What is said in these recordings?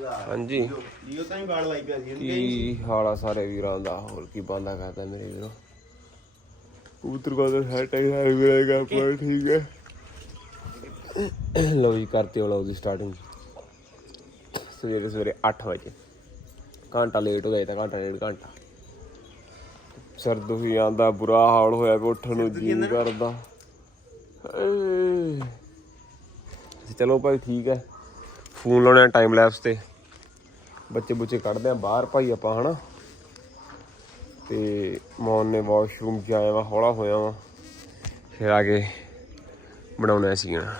ਹਾਂਜੀ। ਲੀਓ ਤਾਂ ਹੀ ਗਾਲ ਲਾਈ ਪਿਆ ਸੀ ਕੀ ਹਾਲਾ ਸਾਰੇ ਵੀਰਾਂ ਦਾ ਹੋਰ ਕੀ ਬੰਦਾ ਕਰਦਾ ਮੇਰੇ ਵੀਰੋ। ਕਬੂਤਰ ਸੈਟ ਹੈ ਹੈ ਵੀਰੇਗਾ ਪਰ ਠੀਕ ਹੈ। ਲਓ ਜੀ ਕਰਤੇ ਵਾਲਾ ਉਹਦੀ ਸਟਾਰਟਿੰਗ ਸਵੇਰੇ ਸਵੇਰੇ 8 ਵਜੇ। ਘੰਟਾ ਲੇਟ ਹੋ ਗਿਆ ਤਾਂ ਘੰਟਾ ਡੇਢ ਘੰਟਾ। ਸਰਦ ਹੋਈ ਆਂਦਾ ਬੁਰਾ ਹਾਲ ਹੋਇਆ ਵੀ ਉੱਠਣ ਨੂੰ ਜੀ ਕਰਦਾ। ਚਲੋ ਭਾਈ ਠੀਕ ਹੈ। ਫੋਨ ਲਾਉਣੇ ਟਾਈਮ ਲੈਪਸ ਤੇ। ਬੱਚੇ ਬੁੱਚੇ ਕੱਢਦੇ ਆ ਬਾਹਰ ਭਾਈ ਆਪਾਂ, ਹਨਾ? ਤੇ ਮੌਨ ਨੇ ਵਾਸ਼ਰੂਮ ਚ ਆਇਆ ਵਾ, ਹੌਲਾ ਹੋਇਆ ਵਾ। ਫਿਰ ਆ ਕੇ ਬਣਾਉਣਾ ਸੀ ਨਾ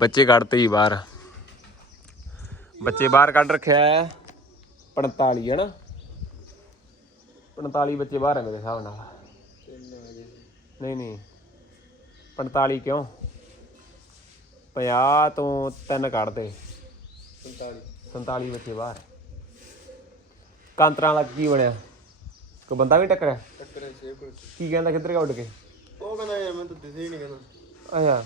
ਬੱਚੇ ਕੱਢਤੇ ਹੀ ਬਾਹਰ। ਬੱਚੇ ਬਾਹਰ ਕੱਢ ਰੱਖਿਆ ਹੈ। 45 ਹੈ ਨਾ? 45 ਬੱਚੇ ਬਾਹਰ ਹੈ ਮੇਰੇ ਹਿਸਾਬ ਨਾਲ। ਨਹੀਂ ਨਹੀਂ। 45 ਕਿਉਂ? 50 ਤੋਂ ਤਿੰਨ ਕੱਢਦੇ। 47 ਬੱਚੇ ਬਾਹਰ। ਕਾਂਤਰਾਂ ਵਾਲਾ ਕੀ ਬਣਿਆ? ਕੋਈ ਬੰਦਾ ਵੀ ਟੱਕਰਿਆ? ਟੱਕਰੇ ਛੇ ਕੋਲ ਕੀ ਕਹਿੰਦਾ ਕਿੱਧਰ ਗਿਆ ਉੱਡ ਕੇ? ਉਹ ਕਹਿੰਦਾ ਯਾਰ ਮੈਨੂੰ ਤਾਂ ਦਿਸੇ ਹੀ ਨਹੀਂ ਕਹਿੰਦਾ। ਅੱਛਾ।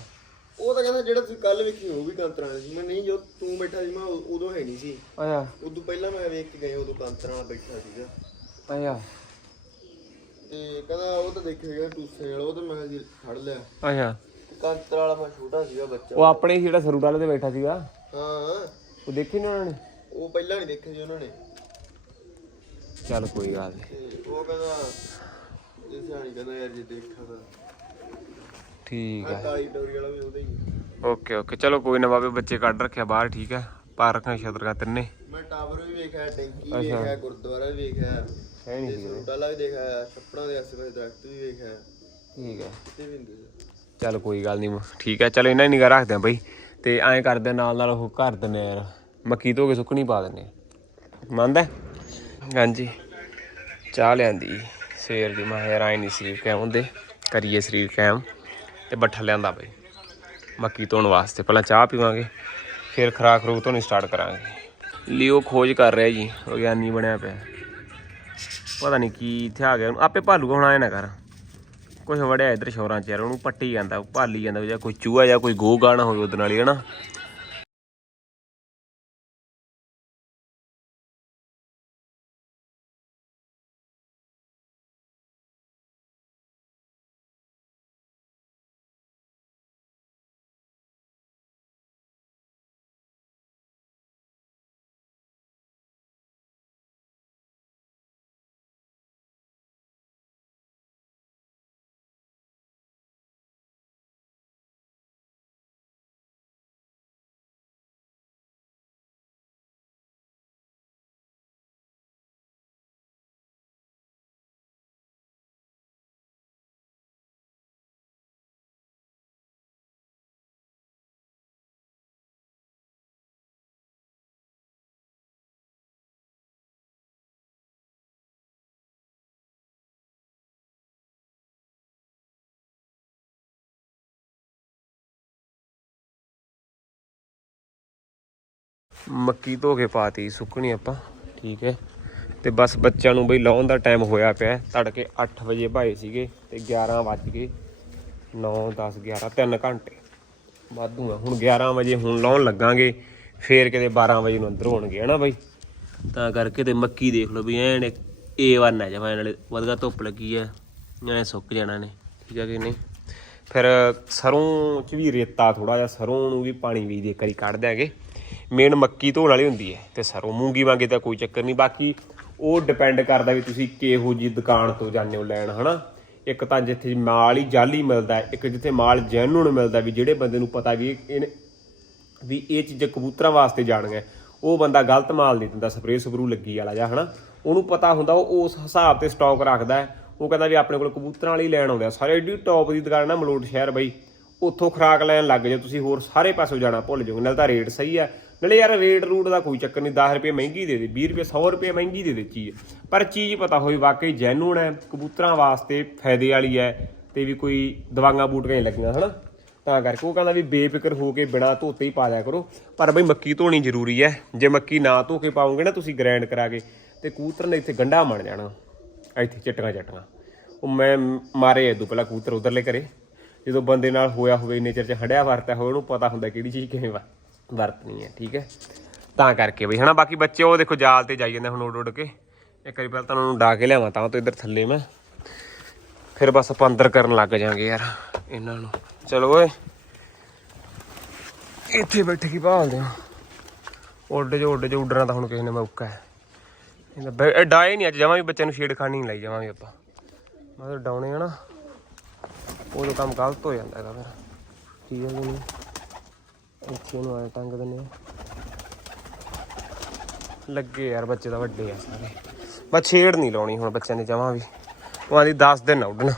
ਉਹ ਤਾਂ ਕਹਿੰਦਾ ਜਿਹੜਾ ਤੁਸੀਂ ਕੱਲ ਵੇਖੀ ਉਹ ਵੀ ਕਾਂਤਰਾਂ ਸੀ ਮੈਂ ਨਹੀਂ ਜੋ ਤੂੰ ਬੈਠਾ ਸੀ ਮੈਂ ਉ- ਉਦੋਂ ਹੈ ਨਹੀਂ ਸੀ। ਅੱਛਾ ਉਦੋਂ ਪਹਿਲਾਂ ਮੈਂ ਵੇਖ ਕੇ ਗਿਆ ਉਦੋਂ ਕਾਂਤਰਾਂ ਵਾਲਾ ਬੈਠਾ ਸੀਗਾ। ਅੱਛਾ ਤੇ ਕਹਿੰਦਾ ਉਹ ਤਾਂ ਦੇਖੇਗਾ ਟੂਸੇ ਵਾਲਾ ਉਹ ਤਾਂ ਮੈਂ ਜੀ ਫੜ ਲਿਆ। ਅੱਛਾ ਕਾਂਤਰਾਂ ਵਾਲਾ ਮੈਂ ਛੋਟਾ ਸੀਗਾ ਬੱਚਾ। ਉਹ ਆਪਣੇ ਹੀ ਜਿਹੜਾ ਸਰੂ ਵਾਲੇ ਤੇ ਬੈਠਾ ਸੀਗਾ। ਹਾਂ। ਉਹ ਦੇਖੀ ਨੀ ਉਹਨਾਂ ਨੇ? ਉਹ ਪਹਿਲਾਂ ਨਹੀਂ ਦੇਖੇ ਸੀ ਉਹਨਾਂ ਨੇ। ਚੱਲ ਕੋਈ ਗੱਲ ਨਹੀਂ ਤੇ ਉਹ ਕਹਿੰਦਾ ਇਹ ਸਿਆਣੀ ਕਹਿੰਦਾ ਯਾਰ ਜੇ ਦੇਖਾ ਤਾਂ। ਠੀਕ ਹੈ ਆਹ ਕਾਲੀ ਡੋਰੀ ਵਾਲਾ ਵੀ ਉਹਦਾ ਹੀ ਓਕੇ ਓਕੇ। ਚਲੋ ਕੋਈ ਨਾ ਬਾਬੇ ਬੱਚੇ ਕੱਢ ਰੱਖਿਆ ਬਾਹਰ ਠੀਕ ਹੈ ਪਾਰ ਰੱਖਾਂ ਛਤਰਗਾ ਤਿੰਨੇ। ਮੈਂ ਟਾਵਰ ਵੀ ਵੇਖਿਆ ਟੈਂਕੀ ਵੀ ਵੇਖਿਆ ਗੁਰਦੁਆਰਾ ਵੀ ਵੇਖਿਆ। ਹੈ ਨਹੀਂ ਤੇ ਸਰੂਟ ਵਾਲਾ ਵੀ ਦੇਖਿਆ ਛੱਪੜਾਂ ਦੇ ਆਸੇ ਪਾਸੇ ਦਰਖਤ ਵੀ ਵੇਖਿਆ। ਠੀਕ ਹੈ ਕਿਤੇ ਵੀ ਨਹੀਂ ਚੱਲ ਕੋਈ ਗੱਲ ਨਹੀਂ ਠੀਕ ਹੈ ਚਲੋ ਇਹਨਾਂ ਨਿਗਾ ਰੱਖਦੇ ਆ ਬਈ। ਤੇ ਐਂ ਕਰਦੇ ਨਾਲ ਨਾਲ ਉਹ ਦਿੰਨੇ ਆ ਯਾਰ। ਮੱਕੀ ਧੋ ਕੇ ਸੁੱਕਣੀ ਪਾ ਦਿੰਨੇ ਆ। ਮੰਨਦਾ? ਹੈ? ਹਾਂਜੀ। ਚਾਹ ਲਿਆਂਦੀ। ਸਵੇਰ ਦੀ। ਮੈਂ ਯਾਰ ਆਈ ਨਹੀਂ ਸਰੀਰ ਕਾਇਮ ਹੁੰਦੇ। ਕਰੀਏ ਸਰੀਰ ਕਾਇਮ ਤੇ ਬੱਠਾ ਲਿਆਂਦਾ ਬਈ। ਮੱਕੀ ਧੋਣ ਵਾਸਤੇ। ਪਹਿਲਾਂ ਚਾਹ ਪੀਵਾਂਗੇ, ਫਿਰ ਖਰਾਕ ਖਰੂਕ ਧੋਣੀ ਸਟਾਰਟ ਕਰਾਂਗੇ। ਲਿਓ ਖੋਜ ਕਰ ਰਿਹਾ ਜੀ, ਵਿਗਿਆਨੀ ਬਣਿਆ ਪਿਆ। ਪਤਾ ਨਹੀਂ ਕੀ ਇੱਥੇ ਆ ਗਿਆ। ਆਪੇ ਭਾਲੂਗਾ, ਹੁਣ ਆਇਆ ਨਾ ਕਰ। ਕੁਛ ਵੜਿਆ ਇਧਰ ਸ਼ੋਰਾਂ ਚ ਯਾਰ, ਉਹਨੂੰ ਪੱਟੀ ਜਾਂਦਾ ਭਾਲੀ ਜਾਂਦਾ, ਜਾਂ ਕੋਈ ਚੂਹਾ ਜਾਂ ਕੋਈ ਗੋ ਗਾਣਾ ਹੋਵੇ ਉਹਦੇ ਨਾਲ ਹੀ, ਹਨਾ? ਮੱਕੀ ਧੋ ਕੇ ਪਾਤੀ, ਸੁੱਕਣੀ ਆਪਾਂ, ਠੀਕ ਹੈ। ਤੇ ਬਸ ਬੱਚਿਆਂ ਨੂੰ ਬਈ ਲਾਉਣ ਦਾ ਟਾਈਮ ਹੋਇਆ ਪਿਆ ਤੜਕੇ 8 ਵਜੇ ਭਾਏ ਸੀਗੇ ਤੇ 11 ਵੱਜ ਗਏ। 9 10 11 3 ਘੰਟੇ। ਵਾਧੂ ਆ ਹੁਣ 11 ਵਜੇ ਹੁਣ ਲਾਉਣ ਲੱਗਾਂਗੇ। ਫੇਰ ਕਿਤੇ 12 ਵਜੇ ਨੂੰ ਅੰਦਰ ਹੋਣਗੇ, ਹਨਾ ਬਈ? ਤਾਂ ਕਰਕੇ ਤੇ ਮੱਕੀ ਦੇਖ ਲਓ ਵੀ ਐਨ A1 ਹੈ ਜਮਾ ਨਾਲੇ ਵਧਗਾ ਧੁੱਪ ਲੱਗੀ ਐ ਐ ਸੁੱਕ ਜਾਣਾ ਨੇ। ਠੀਕ ਹੈ ਕਿ ਨਹੀਂ? ਫਿਰ ਸਰੋਂ ਚ ਵੀ ਰੇਤਾ ਥੋੜਾ ਜਿਹਾ, ਸਰੋਂ ਨੂੰ ਵੀ ਪਾਣੀ ਵੀ ਦੇ ਕਰੀ ਕੱਢ ਦਿਆਂਗੇ। ਮੇਨ ਮੱਕੀ ਧੋਣ ਵਾਲੀ ਹੁੰਦੀ ਹੈ ਤੇ ਸਰੋਂ ਮੂੰਗੀ ਵਾਂਗੇ ਤਾਂ ਕੋਈ ਚੱਕਰ ਨਹੀਂ। ਬਾਕੀ ਉਹ ਡਿਪੈਂਡ ਕਰਦਾ ਵੀ ਤੁਸੀਂ ਕਿਹੋ ਜੀ ਦੁਕਾਨ ਤੋਂ ਜਾਂਦੇ ਹੋ ਲੈਣ, ਹਨਾ? ਇੱਕ ਤਾਂ ਜਿੱਥੇ ਮਾਲ ਹੀ ਜਾਲੀ ਮਿਲਦਾ ਇੱਕ ਜਿੱਥੇ ਮਾਲ ਜੈਨੂਨ ਮਿਲਦਾ ਵੀ ਜਿਹੜੇ ਬੰਦੇ ਨੂੰ ਪਤਾ ਵੀ ਇਹ ਵੀ ਇਹ ਚੀਜ਼ਾਂ ਕਬੂਤਰਾਂ ਵਾਸਤੇ ਜਾਣੀਆਂ ਉਹ ਬੰਦਾ ਗਲਤ ਮਾਲ ਨਹੀਂ ਦਿੰਦਾ ਸਪਰੇਅ ਸਪਰੂ ਲੱਗੀ ਵਾਲਾ ਜਾਂ, ਹਨਾ? ਉਹਨੂੰ ਪਤਾ ਹੁੰਦਾ, ਉਹ ਉਸ ਹਿਸਾਬ ਤੇ ਸਟਾਕ ਰੱਖਦਾ ਹੈ। ਉਹ ਕਹਿੰਦਾ ਵੀ ਆਪਣੇ ਕੋਲ ਕਬੂਤਰਾਂ ਵਾਲੀ ਲੈਣ ਆਉਂਦੇ ਆ। ਸਾਰੇ ਏਡੀ ਟੌਪ ਦੀ ਦੁਕਾਨ ਨਾ, ਮਲੋਟ ਸ਼ਹਿਰ ਬਈ। ਉੱਥੋਂ ਖਰਾਕ ਲੈਣ ਲੱਗ ਜਾਓ, ਤੁਸੀਂ ਹੋਰ ਸਾਰੇ ਪਾਸੋਂ ਜਾਣਾ ਭੁੱਲ ਜਾਓਗੇ, ਨਾਲ ਤਾਂ ਰੇਟ ਸਹੀ ਆ ਨਾਲੇ ਯਾਰ ਰੇਟ ਰੂਟ ਦਾ ਕੋਈ ਚੱਕਰ ਨਹੀਂ 10 ਰੁਪਏ ਮਹਿੰਗੀ ਦੇ ਦੇ 20 ਰੁਪਏ 100 ਰੁਪਏ ਮਹਿੰਗੀ ਦੇ ਦੇ ਚੀਜ਼ ਪਰ ਚੀਜ਼ ਪਤਾ ਹੋਈ ਵਾਕਈ ਜੈਨੂਨ ਹੈ, ਕਬੂਤਰਾਂ ਵਾਸਤੇ ਫਾਇਦੇ ਵਾਲੀ ਹੈ ਤੇ ਵੀ ਕੋਈ ਦਵਾਈਆਂ ਬੂਟੀਆਂ ਨਹੀਂ ਲੱਗੀਆਂ, ਹਨਾ? ਤਾਂ ਕਰਕੇ ਉਹ ਕਹਿੰਦਾ ਵੀ ਬੇਫਿਕਰ ਹੋ ਕੇ ਬਿਨਾ ਧੋਤੇ ਹੀ ਪਾ ਦਿਆ ਕਰੋ। ਪਰ ਬਈ ਮੱਕੀ ਧੋਣੀ ਜ਼ਰੂਰੀ ਹੈ। ਜੇ ਮੱਕੀ ਨਾ ਧੋ ਕੇ ਪਾਉਂਗੇ ਨਾ ਤੁਸੀਂ ਗ੍ਰਾਈਂਡ ਕਰਾ ਕੇ, ਤੇ ਕੂਤਰ ਨੇ ਇੱਥੇ ਗੰਢਾ ਬਣ ਜਾਣਾ। ਇੱਥੇ ਚਟੀਆਂ ਚਟੀਆਂ। ਉਹ ਮੈਂ ਮਾਰੇ ਇਦੋਂ ਪਹਿਲਾਂ ਕੂਤਰ ਉਧਰਲੇ ਕਰੇ ਜਦੋਂ ਬੰਦੇ ਨਾਲ ਹੋਇਆ ਹੋਵੇ ਨੇਚਰ 'ਚ ਹੜਿਆ ਵਰਤਿਆ ਹੋਵੇ ਉਹਨੂੰ ਪਤਾ ਹੁੰਦਾ ਕਿਹੜੀ ਚੀਜ਼ ਕਿਵੇਂ ਵ- ਵਰਤਣੀ ਹੈ, ਠੀਕ ਹੈ? ਤਾਂ ਕਰਕੇ ਬਈ, ਹਨਾ? ਬਾਕੀ ਬੱਚੇ, ਉਹ ਦੇਖੋ, ਜਾਲ ਤੇ ਜਾਈ ਜਾਂਦੇ ਹੁਣ ਉੱਡ ਉੱਡ ਕੇ। ਇੱਕ ਵਾਰੀ ਪਹਿਲਾਂ ਤੁਹਾਨੂੰ ਉਹਨਾਂ ਨੂੰ ਡਾ ਕੇ ਲਿਆਵਾਂ, ਤਾਂ ਤੋਂ ਇੱਧਰ ਥੱਲੇ ਮੈਂ। ਫਿਰ ਬਸ ਆਪਾਂ ਅੰਦਰ ਕਰਨ ਲੱਗ ਜਾਾਂਗੇ ਯਾਰ, ਇਹਨਾਂ ਨੂੰ। ਚਲੋ ਓਏ। ਇੱਥੇ ਬੈਠੇ ਕੀ ਭਾਲਦੇ ਹਾਂ? ਉੱਡ ਜੋ ਉੱਡ ਜੋ, ਉੱਡਣਾ ਤਾਂ ਹੁਣ ਕਿਸੇ ਨੇ ਮੌਕਾ ਹੈ। ਇਹਦਾ ਡਾਏ ਨਹੀਂ ਅੱਜ ਜਾਵਾਂ ਵੀ ਬੱਚਿਆਂ ਨੂੰ ਛੇੜਖਾਨੀ ਨਹੀਂ ਲਾਈ ਜਾਵਾਂਗੇ ਆਪਾਂ। ਮਤਲਬ ਡਾਉਣੇ ਆ ਨਾ। ਉਹ ਜੋ ਕੰਮ ਗਲਤ ਹੋ ਜਾਂਦਾ ਹੈਗਾ ਫਿਰ। ਠੀਕ ਹੈ ਕਿ ਇੱਥੇ ਨੂੰ ਆਏ ਟੰਗ ਦਿੰਦੇ ਆ। ਲੱਗੇ ਯਾਰ ਬੱਚੇ ਤਾਂ ਵੱਡੇ ਆ ਸਾਰੇ। ਬਸ ਛੇੜ ਨਹੀਂ ਲਾਉਣੀ ਹੁਣ ਬੱਚਿਆਂ ਨੇ ਜਮਾਂ ਵੀ। ਉਹ ਆਂਦੀ 10 ਦਿਨ ਉੱਡਣ।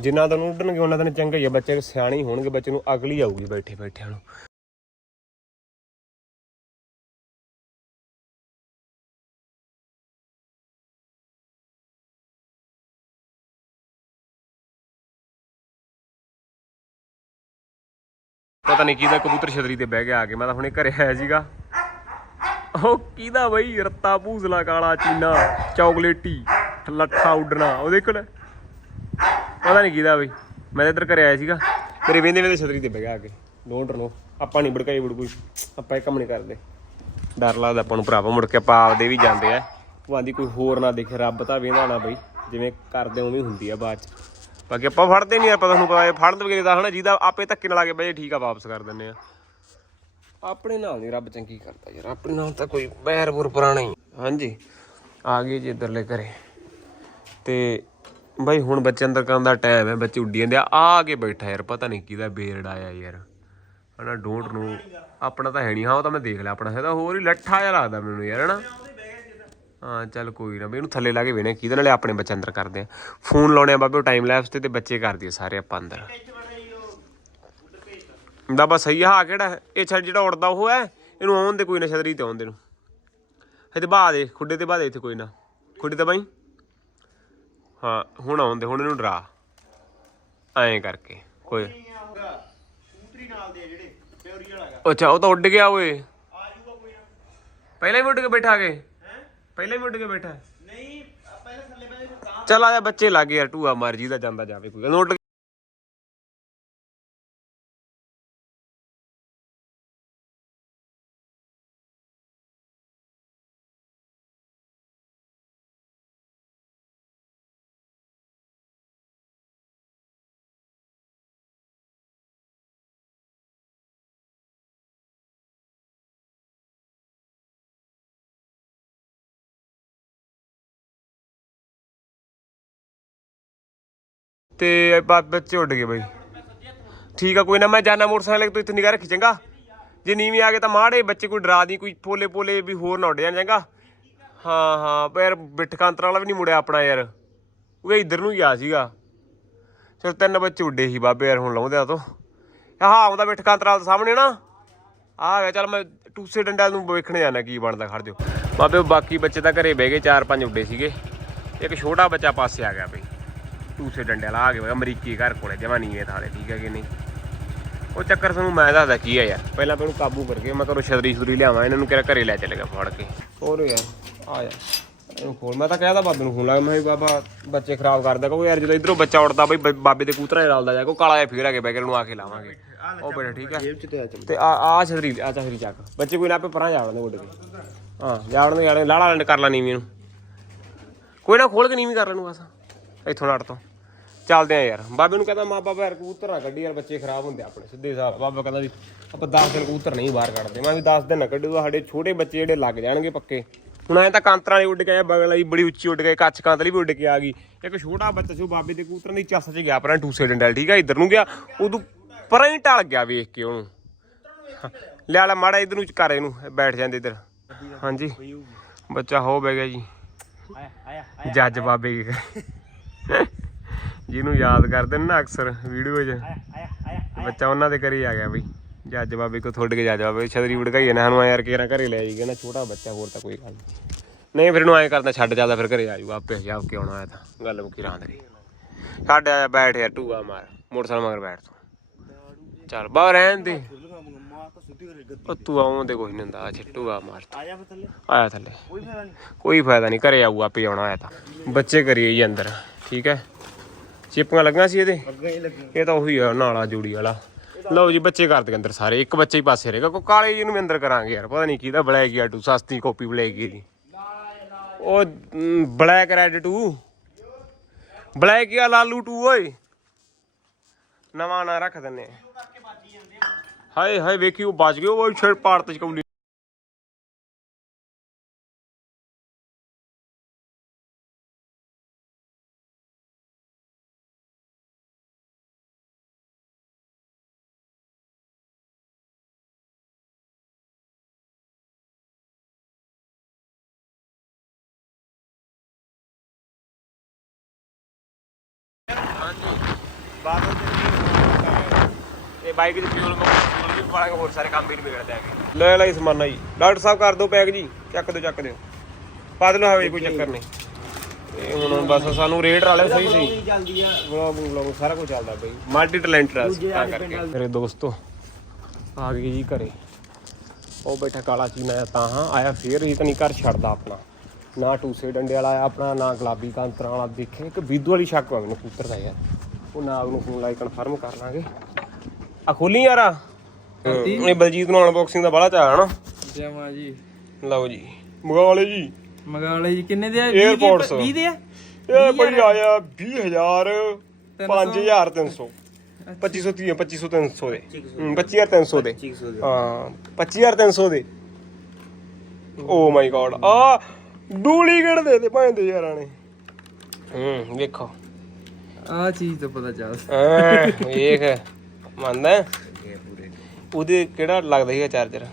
ਜਿੰਨਾ ਦਿਨ ਉੱਡਣਗੇ, ਉਹਨਾਂ ਦਿਨ ਚੰਗਾ ਹੀ ਆ। ਬੱਚੇ ਸਿਆਣੇ ਹੋਣਗੇ, ਬੱਚੇ ਨੂੰ ਅਗਲੀ ਆਊਗੀ ਬੈਠੇ ਬੈਠਿਆਂ ਨੂੰ। ਪਤਾ ਨਹੀਂ ਕਿਹਦਾ ਕਬੂਤਰ ਛਤਰੀ ਤੇ ਬਹਿ ਗਿਆ ਆ ਕੇ, ਮੈਂ ਤਾਂ ਹੁਣੇ ਘਰੇ ਆਇਆ ਸੀਗਾ। ਉਹ ਕਿਹਦਾ ਬਈ, ਰੱਤਾ ਭੂਸਲਾ ਕਾਲਾ, ਚੀਨਾ, ਚਾਕਲੇਟੀ, ਲੱਠਾ ਉੱਡਣਾ, ਉਹ ਦੇਖਣ ਪਤਾ ਨਹੀਂ ਕਿਹਦਾ ਬਈ, ਮੈਂ ਤਾਂ ਇੱਧਰ ਘਰੇ ਆਇਆ ਸੀਗਾ, ਮੇਰੇ ਵੇਂਦੇ ਵੇਂਦੇ ਛਤਰੀ ਤੇ ਬਹਿ ਗਿਆ ਆ ਕੇ। ਡੋਂਟ ਨੋ ਆਪਾਂ ਨਹੀਂ ਬੜਕਾਈ ਬੜਕੂਈ ਆਪਾਂ ਇਹ ਕੰਮ ਨਹੀਂ ਕਰਦੇ। ਡਰ ਲੱਗਦਾ ਆਪਾਂ ਨੂੰ ਭਰਾਵਾ, ਮੁੜ ਕੇ ਆਪਾਂ ਆਪਦੇ ਵੀ ਜਾਂਦੇ ਆ। ਉਹ ਆਂਦੀ ਕੋਈ ਹੋਰ ਨਾ ਦੇਖੇ, ਰੱਬ ਤਾਂ ਵੇਂਦਾ ਨਾ ਬਈ, ਜਿਵੇਂ ਕਰਦੇ ਉਵੇਂ ਹੁੰਦੀ ਆ ਬਾਅਦ ਚ। ਬਾਕੀ ਆਪਾਂ ਫੜਦੇ ਨਹੀਂ ਆਪਾਂ ਤੁਹਾਨੂੰ ਪਤਾ ਹੈ ਫੜਨ ਵਗੈਰੇ ਦਾ ਹਨਾ ਜਿਹਦਾ ਆਪੇ ਧੱਕੇ ਨਾਲ ਆ ਕੇ ਬਈ ਠੀਕ ਆ ਵਾਪਸ ਕਰ ਦਿੰਨੇ ਆ। ਆਪਣੇ ਨਾਲ ਨਹੀਂ ਰੱਬ ਚੰਗੀ ਕਰਦਾ ਯਾਰ ਆਪਣੇ ਨਾਲ ਤਾਂ ਕੋਈ ਬੈਰ ਬੁਰ ਪੁਰਾਣਾ ਹੀ। ਹਾਂਜੀ ਆ ਗਏ ਜੀ ਇੱਧਰਲੇ ਘਰੇ। ਤੇ ਬਾਈ ਹੁਣ ਬੱਚੇ ਅੰਦਰ ਕਰਨ ਦਾ ਟਾਈਮ ਹੈ ਬੱਚੇ ਉੱਡੀ ਜਾਂਦੇ ਆ ਆ ਕੇ ਬੈਠਾ ਯਾਰ ਪਤਾ ਨਹੀਂ ਕਿਹਦਾ ਬੇਰਡ ਆਇਆ ਯਾਰ। ਹਨਾ ਡੋਂਟ ਨੂੰ ਆਪਣਾ ਤਾਂ ਹੈ ਨਹੀਂ ਹਾਂ ਉਹ ਤਾਂ ਮੈਂ ਦੇਖ ਲਿਆ ਆਪਣਾ ਹੈ ਤਾਂ ਹੋਰ ਹੀ ਲੱਠਾ ਜਿਹਾ ਲੱਗਦਾ ਮੈਨੂੰ ਯਾਰ ਹਨਾ। ਹਾਂ, ਚੱਲ ਕੋਈ ਨਾ ਵੀ ਇਹਨੂੰ ਥੱਲੇ ਲਾ ਕੇ ਵੇਣੇ ਕਿਹਦੇ ਨਾਲੇ ਆਪਣੇ ਬੱਚੇ ਅੰਦਰ ਕਰਦੇ ਆ। ਫੋਨ ਲਾਉਣੇ ਆ ਬਾਬੇ, ਉਹ ਟਾਈਮ ਲੈਪਸ ਤੇ ਤੇ ਬੱਚੇ ਕਰਦੀ ਆ ਸਾਰੇ ਆਪਾਂ ਅੰਦਰ। ਦਾ ਬਸ ਸਹੀ ਆ, ਆਹ ਕਿਹੜਾ ਇਹ ਛੱਡ ਜਿਹੜਾ ਉੜਦਾ ਉਹ ਹੈ, ਇਹਨੂੰ ਆਉਣ ਦੇ ਕੋਈ ਨਾ ਛਤਰੀ ਤੇ ਆਉਣ ਦੇ ਨੂੰ ਇੱਥੇ ਬਾਹ ਦੇ, ਖੁੱਡੇ ਤੇ ਬਾਹ ਦੇ ਇੱਥੇ ਕੋਈ ਨਾ। ਖੁੱਡੇ ਤੇ ਬਾਈ। ਹਾਂ, ਹੁਣ ਆਉਣ ਦੇ, ਹੁਣ ਇਹਨੂੰ ਡਰਾ। ਐਂ ਕਰਕੇ, ਕੋਈ। ਕਬੂਤਰੀ ਨਾਲ ਦੇ ਜਿਹੜੇ ਪਿਓਰੀ ਵਾਲਾ ਅੱਛਾ, ਉਹ ਤਾਂ ਉੱਡ ਗਿਆ ਓਏ। ਆ ਜੂਗਾ ਕੋਈ ਨਾ ਪਹਿਲਾਂ ਹੀ ਉੱਡ ਕੇ ਬੈਠਾ ਕੇ। ਪਹਿਲਾਂ ਹੀ ਉੱਡ ਕੇ ਬੈਠਾ ਨਹੀਂ ਆ ਪਹਿਲਾਂ ਥੱਲੇ ਪਹਿਲੇ ਤਾਂ ਚੱਲ ਆ ਜਾ ਬੱਚੇ ਲੱਗ ਯਾਰ ਟੂਆ ਮਾਰ ਜੀ ਦਾ ਜਾਂਦਾ ਜਾਵੇ ਕੋਈ। ਗੱਲ ਨੀ, ਉੱਡ ਤੇ ਬਾ- ਬੱਚੇ ਉੱਡ ਗਏ ਬਾਈ। ਠੀਕ ਆ, ਕੋਈ ਨਾ, ਮੈਂ ਜਾਣਾ ਮੋਟਰਸਾਈਕਲ ਤੋਂ ਇੱਥੇ ਨਿਗਾਹ ਰੱਖੀ ਚੰਗਾ। ਜੇ ਨੀਵੀਂ ਆ ਗਏ ਤਾਂ ਮਾੜੇ, ਬੱਚੇ ਕੋਈ ਡਰਾ ਦੀ ਕੋਈ ਪੋਲੇ ਪੋਲੇ ਵੀ ਹੋਰ ਨਾ ਉੱਡ ਜਾਣ ਚੰਗਾ। ਹਾਂ ਹਾਂ, ਪਰ ਬਿਟਕਾਂਤਰ ਵਾਲਾ ਵੀ ਨਹੀਂ ਮੁੜਿਆ ਆਪਣਾ ਯਾਰ। ਉਹ ਇੱਧਰ ਨੂੰ ਗਿਆ ਸੀਗਾ। ਚਲ ਤਿੰਨ ਬੱਚੇ ਉੱਡੇ ਸੀ ਬਾਬੇ ਯਾਰ, ਹੁਣ ਲਾਉਂਦੇ ਆ ਤੋਂ। ਹਾਂ ਆਉਂਦਾ ਬਿਟਕਾਂਤਰ ਵਾਲਾ ਸਾਹਮਣੇ ਨਾ। ਆ ਗਿਆ ਚੱਲ ਮੈਂ ਟੂਸੇ ਡੰਡਲ ਨੂੰ ਵੇਖਣ ਜਾਣਾ ਕੀ ਬਣਦਾ, ਖੜ ਜਾਓ। ਬਾਬੇ ਬਾਕੀ ਬੱਚੇ ਤਾਂ ਘਰੇ ਬਹਿ ਗਏ, ਚਾਰ ਪੰਜ ਉੱਡੇ ਸੀਗੇ। ਇੱਕ ਛੋਟਾ ਬੱਚਾ ਪਾਸੇ ਆ ਗਿਆ ਬਈ। ਟੂਸੇ ਡੰਡੇ ਆ ਗਿਆ ਅਮਰੀਕੀ ਘਰ ਕੋਲੇ ਜਮਾ ਨੀਵੇਂ ਥਾਲੇ ਠੀਕ ਹੈ ਕਿ ਨਹੀਂ? ਉਹ ਚੱਕਰ ਤੁਹਾਨੂੰ ਮੈਂ ਦੱਸਦਾ ਕੀ ਆ ਯਾਰ। ਪਹਿਲਾਂ ਤੈਨੂੰ ਕਾਬੂ ਕਰਕੇ ਮੈਂ ਘਰੋਂ ਛਤਰੀ ਛੁਰੀ ਲਿਆਵਾਂ ਇਹਨਾਂ ਨੂੰ ਕਿਹੜਾ ਘਰੇ ਲੈ ਚੱਲੇਗਾ ਫੜ ਕੇ। ਹੋਰ ਯਾਰ ਆ ਯਾਰ ਇਹਨੂੰ ਫੋਨ ਮੈਂ ਤਾਂ ਕਹਿਦਾ ਬਾਬੇ ਨੂੰ ਫੋਨ ਲਾ ਮੈਂ ਕਿਹਾ ਬਾਬਾ ਬੱਚੇ ਖਰਾਬ ਕਰਦਾ ਕਹੋ ਯਾਰ ਜਦੋਂ ਇਧਰੋਂ ਬੱਚਾ ਉੱਡਦਾ ਬਈ ਬਾਬੇ ਦੇ ਕੂਤਰਾ ਹੀ ਰਲਦਾ ਜਾ ਕੋ ਕਾਲਾ ਜਿਹਾ ਫੇਰ ਆ ਕੇ ਬੈਗਰ ਨੂੰ ਆ ਕੇ ਲਾਵਾਂਗੇ। ਉਹ ਬੇਟਾ ਠੀਕ ਆ ਜੇਬ ਚ ਤੇ ਆ ਚੱਲ। ਤੇ ਆ ਆ ਛਤਰੀ ਆ ਛਤਰੀ ਚੱਕ। ਬੱਚੇ ਕੋਈ ਨਾ ਆਪੇ ਪਰਾਂ ਜਾਵਣ ਦੇ ਉੱਡ ਕੇ। ਹਾਂ ਜਾਵਣ ਦੇ ਜਾਣੇ ਲਾਲਾ ਲੰਡ ਕਰ ਲਾ ਨੀਵੀਂ ਨੂੰ। ਕੋਈ ਨਾ ਖੋਲ ਕੇ ਨੀਵੀਂ ਕਰ ਲੈਣੂ ਬਸ। ਇੱਥੋਂ ਨੜ ਤੋਂ। ਚੱਲਦੇ ਆ ਯਾਰ। ਬਾਬੇ ਨੂੰ ਕਹਿੰਦਾ ਮਾਂ ਬਾਬਾ ਯਾਰ ਕਬੂਤਰ ਨਾ ਕੱਢੀ ਯਾਰ ਬੱਚੇ ਖਰਾਬ ਹੁੰਦੇ ਆਪਣੇ। ਸਿੱਧੇ ਹਿਸਾਬ ਬਾਬਾ ਕਹਿੰਦਾ ਵੀ ਆਪਾਂ 10 ਦਿਨ ਕਬੂਤਰ ਨਹੀਂ ਬਾਹਰ ਕੱਢਦੇ। ਮੈਂ ਵੀ 10 ਦਿਨ ਨਾ ਕੱਢੂ ਸਾਡੇ ਛੋਟੇ ਬੱਚੇ ਜਿਹੜੇ ਲੱਗ ਜਾਣਗੇ ਪੱਕੇ। ਹੁਣ ਐ ਤਾਂ ਕਾਂਤਰਾਂ ਵਾਲੀ ਉੱਡ ਕੇ ਆਇਆ ਬਗਲ ਵਾਲੀ ਬੜੀ ਉੱਚੀ ਉੱਡ ਗਈ ਕੱਚ ਕਾਂਤ ਵਾਲੀ ਵੀ ਉੱਡ ਕੇ ਆ ਗਈ। ਇੱਕ ਛੋਟਾ ਬੱਚਾ ਸੀ ਉਹ ਬਾਬੇ ਦੇ ਕਬੂਤਰਾਂ ਦੀ ਚੱਸ 'ਚ ਗਿਆ ਪਰਾਂ ਟੂਸੇ ਡੰਡਲ ਠੀਕ ਆ? ਇੱਧਰ ਨੂੰ ਗਿਆ ਉਦੋਂ ਪਰਾਂ ਹੀ ਟਲ ਗਿਆ ਵੇਖ ਕੇ ਉਹਨੂੰ। ਲੈ ਲੈ ਮਾੜਾ ਇਧਰ ਨੂੰ ਕਰ ਇਹਨੂੰ ਬੈਠ ਜਾਂਦੇ ਇੱਧਰ। ਹਾਂਜੀ। ਬੱਚਾ ਹੋ ਬਹਿ ਗਿਆ ਜੀ। ਆਇਆ ਆਇਆ ਜੱਜ ਬਾਬੇ ਕੀ ਜਿਹਨੂੰ ਯਾਦ ਕਰਦੇ ਨੇ ਨਾ ਅਕਸਰ ਵੀਡੀਓ 'ਚ। ਬੱਚਾ ਉਹਨਾਂ ਦੇ ਘਰੇ ਆ ਗਿਆ ਬਈ। ਜੱਜ ਬਾਬੇ ਕੋ ਥੋੜ ਕੇ ਜੱਜ ਬਾਬੇ ਛਤਰੀ ਵੜਕਾਈ ਨਾ ਸਾਨੂੰ ਯਾਰ ਕਿਹੜਾ ਘਰੇ ਲੈ ਜਾਈਏ ਨਾ ਛੋਟਾ ਬੱਚਾ ਹੋਰ ਤਾਂ ਕੋਈ ਗੱਲ ਨਹੀਂ ਨਹੀਂ ਫਿਰ ਇਹਨੂੰ ਐਂ ਕਰਦਾ ਛੱਡ ਚੱਲਦਾ ਫਿਰ ਘਰੇ ਆ ਜਾਊਗਾ ਆਪੇ ਜਾ ਕੇ ਆਉਣਾ ਆਇਆ ਤਾਂ ਗੱਲ ਮੁੱਕੀ ਰਾਂ ਦੀ ਛੱਡ ਆ ਬੈਠ ਯਾਰ ਟੂਆ ਮਾਰ ਮੋਟਰਸਾਈਕਲ ਮਗਰ ਬੈਠ ਤੂੰ। ਚੱਲ ਬਾਹਰ ਰਹਿਣ ਦੇ। ਮਾਂ ਤਾਂ ਉਹ ਤੂੰ ਕੁਝ ਨਹੀਂ ਹੁੰਦਾ ਛੱਟੂਗਾ ਮਾਰ ਤੂੰ। ਆਇਆ ਬਤਲੇ ਆਇਆ ਥੱਲੇ। ਕੋਈ ਫਾਇਦਾ ਨਹੀਂ ਕੋਈ ਫਾਇਦਾ ਨਹੀਂ ਘਰੇ ਆਊਗਾ ਆਪੇ ਆਉਣਾ ਆਇਆ ਤਾਂ। ਬੱਚੇ ਕਰੀਏ ਜੀ ਅੰਦਰ। ਠੀਕ ਹੈ। ਚਿਪੀਆਂ ਲੱਗੀਆਂ ਸੀ ਇਹਦੇ। ਅੱਗੇ ਹੀ ਲੱਗੀ ਇਹ ਤਾਂ ਉਹੀ ਆ ਨਾਲਾ ਜੂੜੀ ਵਾਲਾ। ਲਓ ਜੀ ਬੱਚੇ ਕਰ ਦੇ ਅੰਦਰ ਸਾਰੇ। ਇੱਕ ਬੱਚੇ ਹੀ ਪਾਸੇ ਰਹੇਗਾ ਕੋ ਕਾਲੇ ਜੀ ਨੂੰ ਵੀ ਅੰਦਰ ਕਰਾਂਗੇ ਯਾਰ। ਪਤਾ ਨਹੀਂ ਕਿਹਦਾ ਬਲੈਕ ਹੀ ਆਟੂ ਸਸਤੀ ਕਾਪੀ ਬਲੈਕ ਜੀ। ਉਹ ਬਲੈਕ ਰੈਡ ਟੂ। ਬਲੈਕ ਆ ਲਾਲੂ ਟੂ ਓਏ। ਨਵਾਂ ਨਾਂ ਰੱਖ ਦਿੰਨੇ। ਹਾਏ ਹਾਏ ਵੇਖੀ ਉਹ ਬਚ ਗਿਆ ਉਹ ਛੇੜ ਪਾੜ ਤੇ ਚਕੌਲੀ ਬਾਦਲ ਤੇ ਬਾਈਕ ਦੀ ਫਿਊਲ ਫਿਊਲ ਵੀ ਪਾ ਕੇ ਹੋਰ ਸਾਰੇ ਕੰਮ ਵੀ ਨਿਬੇੜ ਦਿਆਂਗੇ ਲੈ ਲੈ ਸਮਾਨਾ ਜੀ। ਡਾਕਟਰ ਸਾਹਿਬ ਕਰ ਦਿਓ ਪੈਕ ਜੀ। ਚੱਕ ਦਿਓ ਚੱਕ ਦਿਓ। ਪਾ ਦਿਓ ਹਵੇ ਕੋਈ ਚੱਕਰ ਨਹੀਂ। ਤੇ ਹੁਣ ਬਸ ਸਾਨੂੰ ਰੇਟ ਵਾਲੇ ਸਹੀ ਸਹੀ ਜਾਂਦੀ ਆ ਬਲੌਗ ਬਲੌਗ ਸਾਰਾ ਕੁਝ ਚੱਲਦਾ ਬਈ ਮਲਟੀ ਟੈਲੈਂਟਡ ਆ। ਅਸੀਂ ਤਾਂ ਕਰਕੇ। ਮੇਰੇ ਦੋਸਤੋ ਆ ਗਏ ਜੀ ਘਰੇ। ਉਹ ਬੈਠਾ ਕਾਲਾ ਚੀਨਾ ਆ ਤਾਂ ਹਾਂ ਆਇਆ ਫੇਰ। ਹੀ ਤਾਂ ਨਹੀਂ ਘਰ ਛੱਡਦਾ ਆਪਣਾ। ਨਾ ਟੂਸੇ ਡੰਡੇ ਵਾਲਾ ਆਇਆ ਆਪਣਾ ਨਾ ਗੁਲਾਬੀ ਕਾਂਤਰਾਂ ਵਾਲਾ। ਦੇਖੇ ਇੱਕ ਵਿਦੂ ਵਾਲੀ ਸ਼ੱਕ ਆ ਮੈਨੂੰ ਪੁੱਤਰ ਦਾ ਯਾਰ। ਉਹ ਨਾਗ ਨੂੰ ਫੋਨ ਲਾਈ ਕਨਫਰਮ ਕਰ ਲਾਂਗੇ। ਆ ਖੋਲੀ ਯਾਰ ਆ ਇਹ ਬਲਜੀਤ ਨੂੰ ਅਨਬਾਕਸਿੰਗ ਦਾ ਬੜਾ ਚਾਹ ਹਨਾ ਜਮਾ ਜੀ। ਲਓ ਜੀ। ਮੰਗਾ ਜੀ। ਮਗਾਲੇ ਜੀ ਕਿੰਨੇ ਦੇ ਆ? Airpods। 20 ਦੇ ਆ? ਇਹ ਬਈ ਆਇਆ 20000 5300 2530 2500 ਦੇ। ਹੂੰ, 25300 ਦੇ। 2500 ਦੇ। ਹਾਂ 25300 ਦੇ। ਓ ਮਾਈ ਗॉड ਆ ਡੁਪਲੀਕੇਟ ਦੇ ਦੇ ਭਾਂ ਦੇ ਯਾਰਾਂ ਨੇ। ਹੂੰ ਵੇਖੋ। ਆ ਚੀਜ਼ ਤੋਂ ਪਤਾ ਚੱਲ ਹਾਂ ਵੇਖ। ਮੰਨਦਾ? ਹੈ? ਉਹਦੇ ਕਿਹੜਾ ਲੱਗਦਾ ਸੀਗਾ ਚਾਰਜਰ?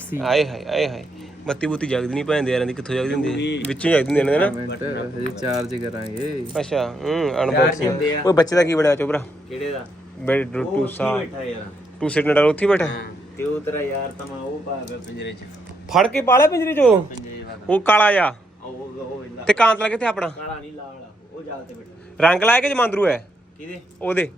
ਸੀ ਆਏ ਹਾਏ ਆਏ ਹਾਏ। ਬੱਤੀ ਬੁੱਤੀ ਜਗਦੀ ਨਹੀਂ ਭੈਣ ਦੇ ਯਾਰਾਂ ਦੀ ਕਿੱਥੋਂ ਜਗਦੀ ਹੁੰਦੀ ਹੈ? ਵਿੱਚੋਂ ਹੀ ਜਗਦੀ ਹੁੰਦੀ ਨੇ ਨਾ। ਮਿੰਟ ਹਜੇ ਚਾਰਜ ਕਰਾਂਗੇ। ਅੱਛਾ ਹੂੰ ਅਨਬਾਕਸਿੰਗ ਓਏ ਬੱਚੇ ਦਾ ਕੀ ਬਣਿਆ ਚੋਬਰਾ ਕਿਹੜੇ ਦਾ? ਬੈਡ ਟੂ ਸਾ ਬੈਠਾ ਯਾਰ। ਟੂ ਸਿਟ ਨਡਰ ਉੱਥੇ ਹੀ ਬੈਠਾ? ਤੇ ਉਹ ਤੇਰਾ ਯਾਰ ਤਾਂ ਮੈਂ ਉਹ ਪਾ ਗਿਆ ਪਿੰਜਰੇ ਚ। ਫੜ ਕੇ ਪਾਲਿਆ ਪਿੰਜਰੇ ਚੋਂ? ਪਿੰਜਰੇ ਵਾਲਾ ਉਹ ਕਾਲਾ ਜਾ ਉਹ ਉਹ ਇੰਦਾ ਤੇ ਕਾਂਤਲਾ ਕਿੱਥੇ ਆਪਣਾ? ਕਾਲਾ ਨਹੀਂ ਲਾਲ ਆ, ਉਹ ਜਾਲ ਤੇ ਬੈਠਾ। ਰੰਗ ਲਾਇਆ ਕਿ ਜਮਾਂਦਰੂ ਹੈ? ਕਿਹਦੇ? ਉਹਦੇ।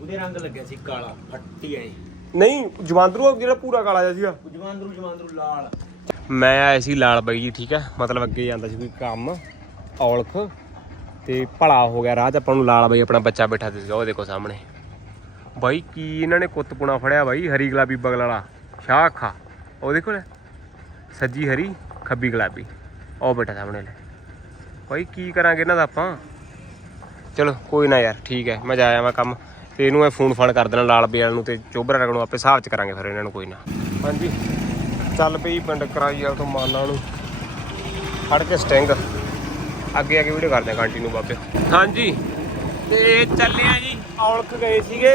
ਉਹਦੇ ਰੰਗ ਲੱਗਿਆ ਸੀ ਕਾਲਾ ਫੱਟੀ ਆਈ ਨਹੀਂ ਜਮਾਂਦਰੂ ਜਿਹੜਾ ਪੂਰਾ ਕਾਲਾ ਜਿਹਾ ਸੀਗਾ। ਜਵਾਂਦਰੂ ਜਵਾਂਦਰੂ ਲਾਲ। ਮੈਂ ਆਇਆ ਸੀ ਲਾਲ ਬਾਈ ਜੀ ਠੀਕ ਹੈ ਮਤਲਬ ਅੱਗੇ ਜਾਂਦਾ ਸੀ ਕੋਈ ਕੰਮ ਔਲਖ ਤੇ ਭਲਾ ਹੋ ਗਿਆ ਰਾਹ 'ਚ ਆਪਾਂ ਨੂੰ ਲਾਲ ਬਾਈ ਆਪਣਾ ਬੱਚਾ ਬੈਠਾ ਸੀਗਾ ਉਹ ਦੇਖੋ ਸਾਹਮਣੇ। ਬਾਈ ਕੀ ਇਹਨਾਂ ਨੇ ਕੁੱਤਪੁਣਾ ਫੜਿਆ ਬਾਈ? ਹਰੀ ਗੁਲਾਬੀ ਬਗਲ ਵਾਲਾ ਸ਼ਾਹ ਖਾ ਉਹ ਦੇਖੋ ਲੈ ਸੱਜੀ ਹਰੀ ਖੱਬੀ ਗੁਲਾਬੀ। ਉਹ ਬੈਠਾ ਸਾਹਮਣੇ ਲੈ। ਬਾਈ ਕੀ ਕਰਾਂਗੇ ਇਹਨਾਂ ਦਾ ਆਪਾਂ? ਚਲੋ, ਕੋਈ ਨਾ ਯਾਰ, ਠੀਕ ਹੈ ਮੈਂ ਜਾਇਆ ਮੈਂ ਕੰਮ। ਤੇ ਇਹਨੂੰ ਮੈਂ ਫੋਨ ਫਾਨ ਕਰ ਦੇਣਾ ਲਾਲ ਬੇਲ ਨੂੰ ਤੇ ਚੋਬਰਾ ਰਗਣ ਆਪੇ ਹਿਸਾਬ ਚ ਕਰਾਂਗੇ ਫਿਰ ਇਹਨਾਂ ਨੂੰ, ਕੋਈ ਨਾ। ਹਾਂਜੀ, ਚੱਲ ਪਈ ਪਿੰਡ ਕਰਾਈ ਵਾਲ ਤੋਂ ਮਾਨਾ ਨੂੰ। ਫੜ ਕੇ ਸਟਿੰਗ। ਅੱਗੇ ਅੱਗੇ ਵੀਡੀਓ ਕਰਦੇ ਆ ਕੰਟੀਨਿਊ ਬਾਬੇ। ਹਾਂਜੀ, ਤੇ ਚੱਲੇ ਆ ਜੀ, ਔਲਖ ਗਏ ਸੀਗੇ।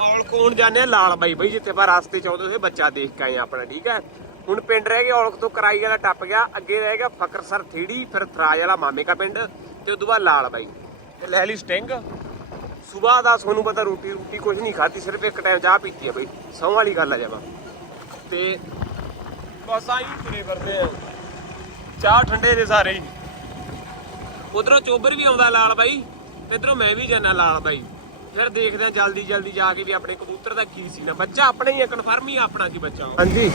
ਔਲਖ ਹੁਣ ਜਾਂਦੇ ਆ ਲਾਲ ਬਾਈ, ਬਈ ਜਿੱਥੇ ਆਪਾਂ ਰਸਤੇ ਚ ਆਉਂਦੇ ਸੀ, ਬੱਚਾ ਦੇਖ ਕੇ ਆਏ ਆਪਣਾ, ਠੀਕ ਹੈ? ਹੁਣ ਪਿੰਡ ਰਹਿ ਗਿਆ, ਔਲਖ ਤੋਂ ਕਰਾਈ ਵਾਲਾ ਟੱਪ ਗਿਆ, ਅੱਗੇ ਰਹਿ ਗਿਆ ਫਕਰਸਰ ਥੀੜੀ, ਫਿਰ ਥਰਾਜ ਵਾਲਾ ਮਾਮੇ ਕਾ ਪਿੰਡ, ਤੇ ਉਦੋਂ ਬਾਅਦ ਲਾਲ ਬਾਈ। ਤੇ ਲੈ ਲਈ ਸਟਿੰਗ। ਸਵੇਰ ਦਾ ਤੁਹਾਨੂੰ ਪਤਾ ਰੋਟੀ ਰੋਟੀ ਕੁਝ ਨਹੀਂ ਖਾਧੀ, ਸਿਰਫ ਇੱਕ ਟਾਈਮ ਚਾਹ ਪੀਤੀ ਆ ਬਈ। ਸੌਂ ਵਾਲੀ ਗੱਲ ਆ ਜਮਾ। ਤੇ ਬਸ ਆਈ ਤੁਰੇ ਫਿਰਦੇ ਆ। ਚਾਹ ਠੰਡੇ ਦੇ ਸਾਰੇ ਉਧਰੋਂ ਚੋਬਰ ਵੀ ਆਉਂਦਾ ਲਾਲ ਬਾਈ, ਤੇ ਇਧਰੋਂ ਮੈਂ ਵੀ ਜਾਣਾ ਲਾਲ ਬਾਈ। ਫਿਰ ਦੇਖਦੇ ਆ ਜਲਦੀ ਜਲਦੀ ਜਾ ਕੇ ਵੀ ਆਪਣੇ ਕਬੂਤਰ ਦਾ ਕੀ ਸੀ ਨਾ ਬੱਚਾ ਆਪਣਾ ਹੀ ਹੈ ਕਨਫਰਮ ਹੀ ਆਪਣਾ ਸੀ ਬੱਚਾ। ਹਾਂਜੀ।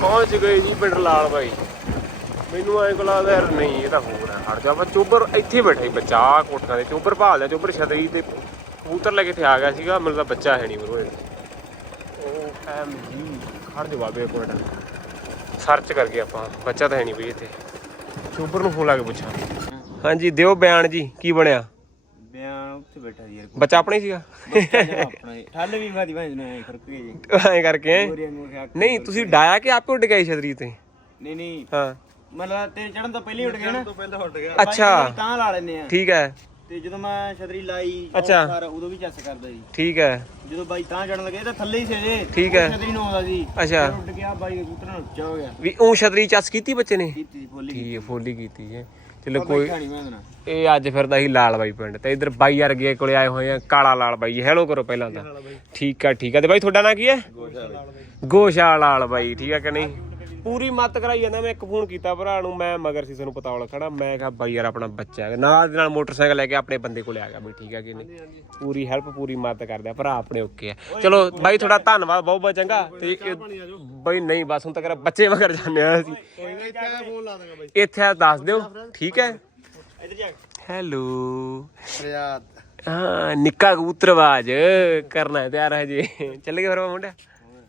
ਪਹੁੰਚ ਗਏ ਜੀ ਪਿੰਡ ਲਾਲ ਬਾਈ। ਮੈਨੂੰ ਐਂ ਕੋਲ ਲੱਗਦਾ ਯਾਰ ਨਹੀਂ ਇਹ ਤਾਂ ਹੋਰ ਹੈ ਹਟ ਜਾ। ਬਾ ਚੋਬਰ ਇੱਥੇ ਬੈਠਾ ਹੀ ਬੱਚਾ ਆਹ ਕੋਠਾਂ ਦੇ ਚੋਬਰ ਭਾਲਦਾ ਚੋਬਰ ਛਤਰੀ ਤੇ ਕਬੂਤਰ ਲੈ ਕੇ ਇੱਥੇ ਆ ਗਿਆ ਸੀਗਾ ਮੈਨੂੰ ਤਾਂ ਬੱਚਾ ਹੈ ਨਹੀਂ ਮਰੋ ਉਹ ਐਮ ਜੀ ਖੜ ਜਾ ਬਾਬੇ ਇੱਕ ਮਿੰਟ। ਸਰਚ ਕਰ ਗਏ ਆਪਾਂ ਬੱਚਾ ਤਾਂ ਹੈ ਨਹੀਂ ਬਈ ਇੱਥੇ। ਚੋਬਰ ਨੂੰ ਫੋਨ ਲਾ ਕੇ ਪੁੱਛਾਂ। ਹਾਂਜੀ ਦਿਓ ਬਿਆਨ ਜੀ ਕੀ ਬਣਿਆ? ਬਿਆਨ ਉੱਥੇ ਬੈਠਾ ਯਾਰ ਬੱਚਾ ਆਪਣਾ ਹੀ ਸੀਗਾ? ਆਪਣਾ ਠੱਲ ਵੀ ਖਾਦੀ ਭਾਂ ਨੂੰ ਜੀ। ਐਂ ਕਰਕੇ? ਨੂੰ ਖਿਆ ਨਹੀਂ ਤੁਸੀਂ ਡਾਇਆ ਕਿ ਆਪੇ ਉੱਡ ਗਏ ਛਤਰੀ ਤੇ? ਨਹੀਂ ਨਹੀਂ। ਹਾਂ। ਮਤਲਬ ਤੇਰੇ ਚੜਨ ਤੋਂ ਪਹਿਲੇ ਉੱਡ ਗਿਆ ਨਾ? ਤੋਂ ਪਹਿਲਾਂ ਉੱਡ ਗਿਆ। ਅੱਛਾ। ਤਾਂ ਲਾ ਲੈਨੇ ਆ। ਠੀਕ ਹੈ। ਤੇ ਜਦੋਂ ਮੈਂ ਛਤਰੀ ਲਾਈ ਉਹ ਅੱਛਾ। ਸਾਰਾ ਉਦੋਂ ਵੀ ਚੱਸ ਕਰਦਾ ਜੀ। ਠੀਕ ਹੈ। ਜਦੋਂ ਬਾਈ ਤਾਂ ਚੜਨ ਲੱਗੇ ਤਾਂ ਥੱਲੇ ਹੀ ਸੀ ਜੇ ਠੀਕ ਹੈ। ਛਤਰੀ ਨੂੰ ਆਉਂਦਾ ਸੀ। ਅੱਛਾ। ਫਿਰ ਉੱਡ ਗਿਆ ਬਾਈ ਦੇ ਕਬੂਤਰ ਨਾਲ ਉੱਚਾ ਹੋ ਗਿਆ। ਵੀ ਉਹ ਛਤਰੀ ਚੱਸ ਕੀਤੀ ਬੱਚੇ ਨੇ? ਕੀਤੀ ਫੁੱਲੀ ਠੀਕ ਹੈ ਫੋਲੀ ਕੀਤੀ ਹੈ ਚਲੋ ਕੋਈ ਮੈਂ ਇਹ ਅੱਜ ਫਿਰਦਾ ਸੀ ਲਾਲ ਬਾਈ ਪਿੰਡ ਤੇ ਇਧਰ ਬਾਈ ਵਰਗੇ ਕੋਲੇ ਆਏ ਹੋਏ ਆ ਕਾਲਾ ਲਾਲ ਬਾਈ ਹੈਲੋ ਕਰੋ ਪਹਿਲਾਂ ਤਾਂ। ਠੀਕ ਆ ਠੀਕ ਆ ਤੇ ਬਾਈ ਤੁਹਾਡਾ ਨਾਂ ਕੀ ਹੈ? ਗੋਸ਼ਾ ਲਾਲ ਬਾਈ ਠੀਕ ਆ ਕਿ ਨਹੀਂ? ਪੂਰੀ ਮੱਤ ਕਰਾਈ ਜਾਂਦਾ ਮੈਂ ਇੱਕ ਫੋਨ ਕੀਤਾ ਭਰਾ ਨੂੰ ਮੈਂ ਮਗਰ ਸੀ ਤੁਹਾਨੂੰ ਪਤਾਵਲ ਖੜਾ ਮੈਂ ਕਿਹਾ ਬਾਈ ਯਾਰ ਆਪਣਾ ਬੱਚਾ ਹੈ ਨਾਲ ਦੇ ਨਾਲ ਮੋਟਰਸਾਈਕਲ ਲੈ ਕੇ ਆਪਣੇ ਬੰਦੇ ਕੋਲੇ ਆ ਗਿਆ ਬਈ ਠੀਕ ਆ ਕਿ ਨਹੀਂ। ਪੂਰੀ ਹੈਲਪ ਪੂਰੀ ਮਦਦ ਕਰਦੇ ਭਰਾ ਆਪਣੇ ਓਕੇ ਆ। ਚਲੋ ਬਾਈ ਤੁਹਾਡਾ ਧੰਨਵਾਦ ਬਹੁਤ ਬਹੁਤ ਚੰਗਾ। ਤੇ ਬਾਈ ਨਹੀਂ ਬਸ ਹੁਣ ਤੱਕ ਬੱਚੇ ਮਗਰ ਜਾਂਦੇ ਆ ਅਸੀਂ। ਇੱਥੇ ਆ ਦੱਸ ਦਿਓ ਠੀਕ ਹੈ? ਇੱਧਰ ਜਾ। ਹੈਲੋ ਹਾਂ ਨਿੱਕਾ ਕਬੂਤਰਵਾਜ ਕਰਨਾ ਹੈ ਤਿਆਰ ਹੈ ਜੀ ਚੱਲ ਗਏ ਫਿਰ ਮੁੰਡਿਆ।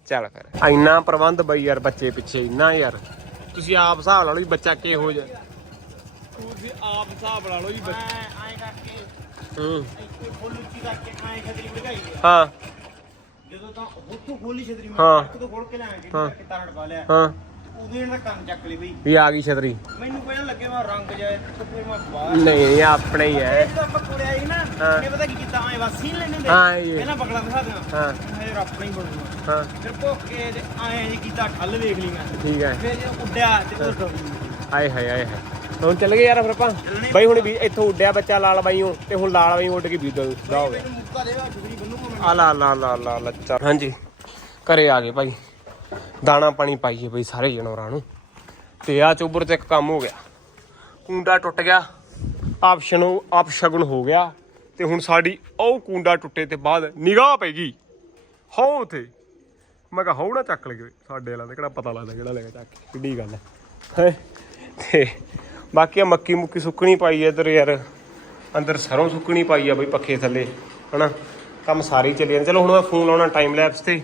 ਚੱਲ ਫਿਰ। ਇੰਨਾ ਪ੍ਰਬੰਧ ਬਈ ਯਾਰ ਬੱਚੇ ਪਿੱਛੇ ਇੰਨਾ ਯਾਰ। ਤੁਸੀਂ ਆਪ ਹਿਸਾਬ ਲਾ ਲਓ ਜੀ ਬੱਚਾ ਕਿਹੋ ਜਿਹਾ। ਤੁਸੀਂ ਆਪ ਹਿਸਾਬ ਲਾ ਲਓ ਜੀ ਮੈਂ ਐਂ ਕਰਕੇ ਹੂੰ। ਕਰਕੇ ਐਂ ਹਾਂ। ਜਦੋਂ ਤਾਂ ਉੱਥੋਂ ਖੋਲੀ ਛਤਰੀ ਮੈਂ ਹਾਂ। ਇੱਕ ਤੋਂ ਖੋਲ ਕੇ ਲਿਆ। ਕਿ ਤਾਰ ਡਬਾ ਲਿਆ। ਹਾਂ। ਉਦੋਂ ਇਹਨਾਂ ਦਾ ਕੰਨ ਚੱਕ ਲਈ ਬਈ। ਵੀ ਆ ਗਈ ਛਤਰੀ। ਮੈਨੂੰ ਪਹਿਲਾਂ ਲੱਗੇ ਮੈਂ ਰੰਗ ਜਾਏ ਤੇ ਫਿਰ ਮੈਂ ਬਾਹਰ ਨਹੀਂ ਇਹ ਆਪਣੇ ਹੀ ਹੈ। ਜਦੋਂ ਆਪਾਂ ਕੋਲੇ ਆਈ ਨਾ ਹਾਂ। ਇਹ ਪਤਾ ਕੀ ਕੀਤਾ ਐ ਬਸ ਸੀਨ ਲੈਣੇ ਦੇ ਹਾਂ, ਇਹ। ਪਹਿਲਾਂ ਬਗਲਾ ਦਿਖਾ ਦੇਣਾ ਹਾਂ। ਫਿਰ ਆਪਣਾ ਹੀ ਬਣੂਗਾ ਹਾਂ। ਫਿਰ ਭੁੱਖ ਕੇ ਤੇ ਐਂ ਜੀ ਕੀਤਾ ਠੱਲ ਵੇਖ ਲਈ ਮੈਂ। ਠੀਕ ਹੈ। ਫਿਰ ਜਦੋਂ ਉੱਡਿਆ ਤੇ ਉਹ ਡੁੱਬ ਗਈ ਆਏ ਹਾਏ ਆਏ ਹਾਏ। ਹੁਣ ਚੱਲ ਗਏ ਯਾਰ ਫਿਰ ਆਪਾਂ। ਬਾਈ ਹੁਣ ਵੀ ਇੱਥੋਂ ਉੱਡਿਆ ਬੱਚਾ ਲਾਲ ਬਾਈਓ ਤੇ ਹੁਣ ਲਾਲ ਬਾਈ ਉੱਡ ਕੇ ਵੀ ਦਾ ਹੋ ਗਿਆ ਮੈਨੂੰ ਮੁੱਕਾ ਮੈਂ ਆ ਲਾ ਲਾ ਲਾ ਲਾ ਲੱਚਾ ਹਾਂਜੀ। ਘਰੇ ਆ ਗਏ ਭਾਈ। ਦਾਣਾ ਪਾਣੀ ਪਾਈਏ ਬਈ ਸਾਰੇ ਜਾਨਵਰਾਂ ਨੂੰ। ਤੇ ਆ ਚੋਬਰ ਤੇ ਇੱਕ ਕੰਮ ਹੋ ਗਿਆ। ਕੁੰਡਾ ਟੁੱਟ ਗਿਆ। ਆਪਸ਼ਨ ਆਪ ਸ਼ਗਨ ਹੋ ਗਿਆ। ਤੇ ਹੁਣ ਸਾਡੀ ਉਹ ਕੁੰਡਾ ਟੁੱਟੇ ਤੇ ਬਾਅਦ ਨਿਗਾਹ ਪੈ ਗਈ। ਹਉ ਤੇ ਮੈਂ ਕਿਹਾ ਹਉ ਨਾ ਚੱਕ ਲਗੇ ਸਾਡੇ ਵਾਲਾ ਦਾ ਕਿਹੜਾ ਪਤਾ ਲੱਗਦਾ ਕਿਹੜਾ ਲੈ ਚੱਕ ਕੇ। ਕਿੱਡੀ ਗੱਲ ਹੈ। ਹੈਂ। ਤੇ ਬਾਕੀ ਆ ਮੱਕੀ ਮੁੱਕੀ ਸੁੱਕਣੀ ਪਾਈ ਐ ਇਧਰ ਯਾਰ। ਅੰਦਰ ਸਰੋਂ ਸੁੱਕਣੀ ਪਾਈ ਆ ਬਈ ਪੱਖੇ ਥੱਲੇ। ਹਨਾ? ਕੰਮ ਸਾਰੇ ਹੀ ਚੱਲੇ ਜਾਂਦੇ। ਚਲੋ ਹੁਣ ਮੈਂ ਫੋਨ ਲਾਉਣਾ ਟਾਈਮ ਲੈਪਸ ਤੇ।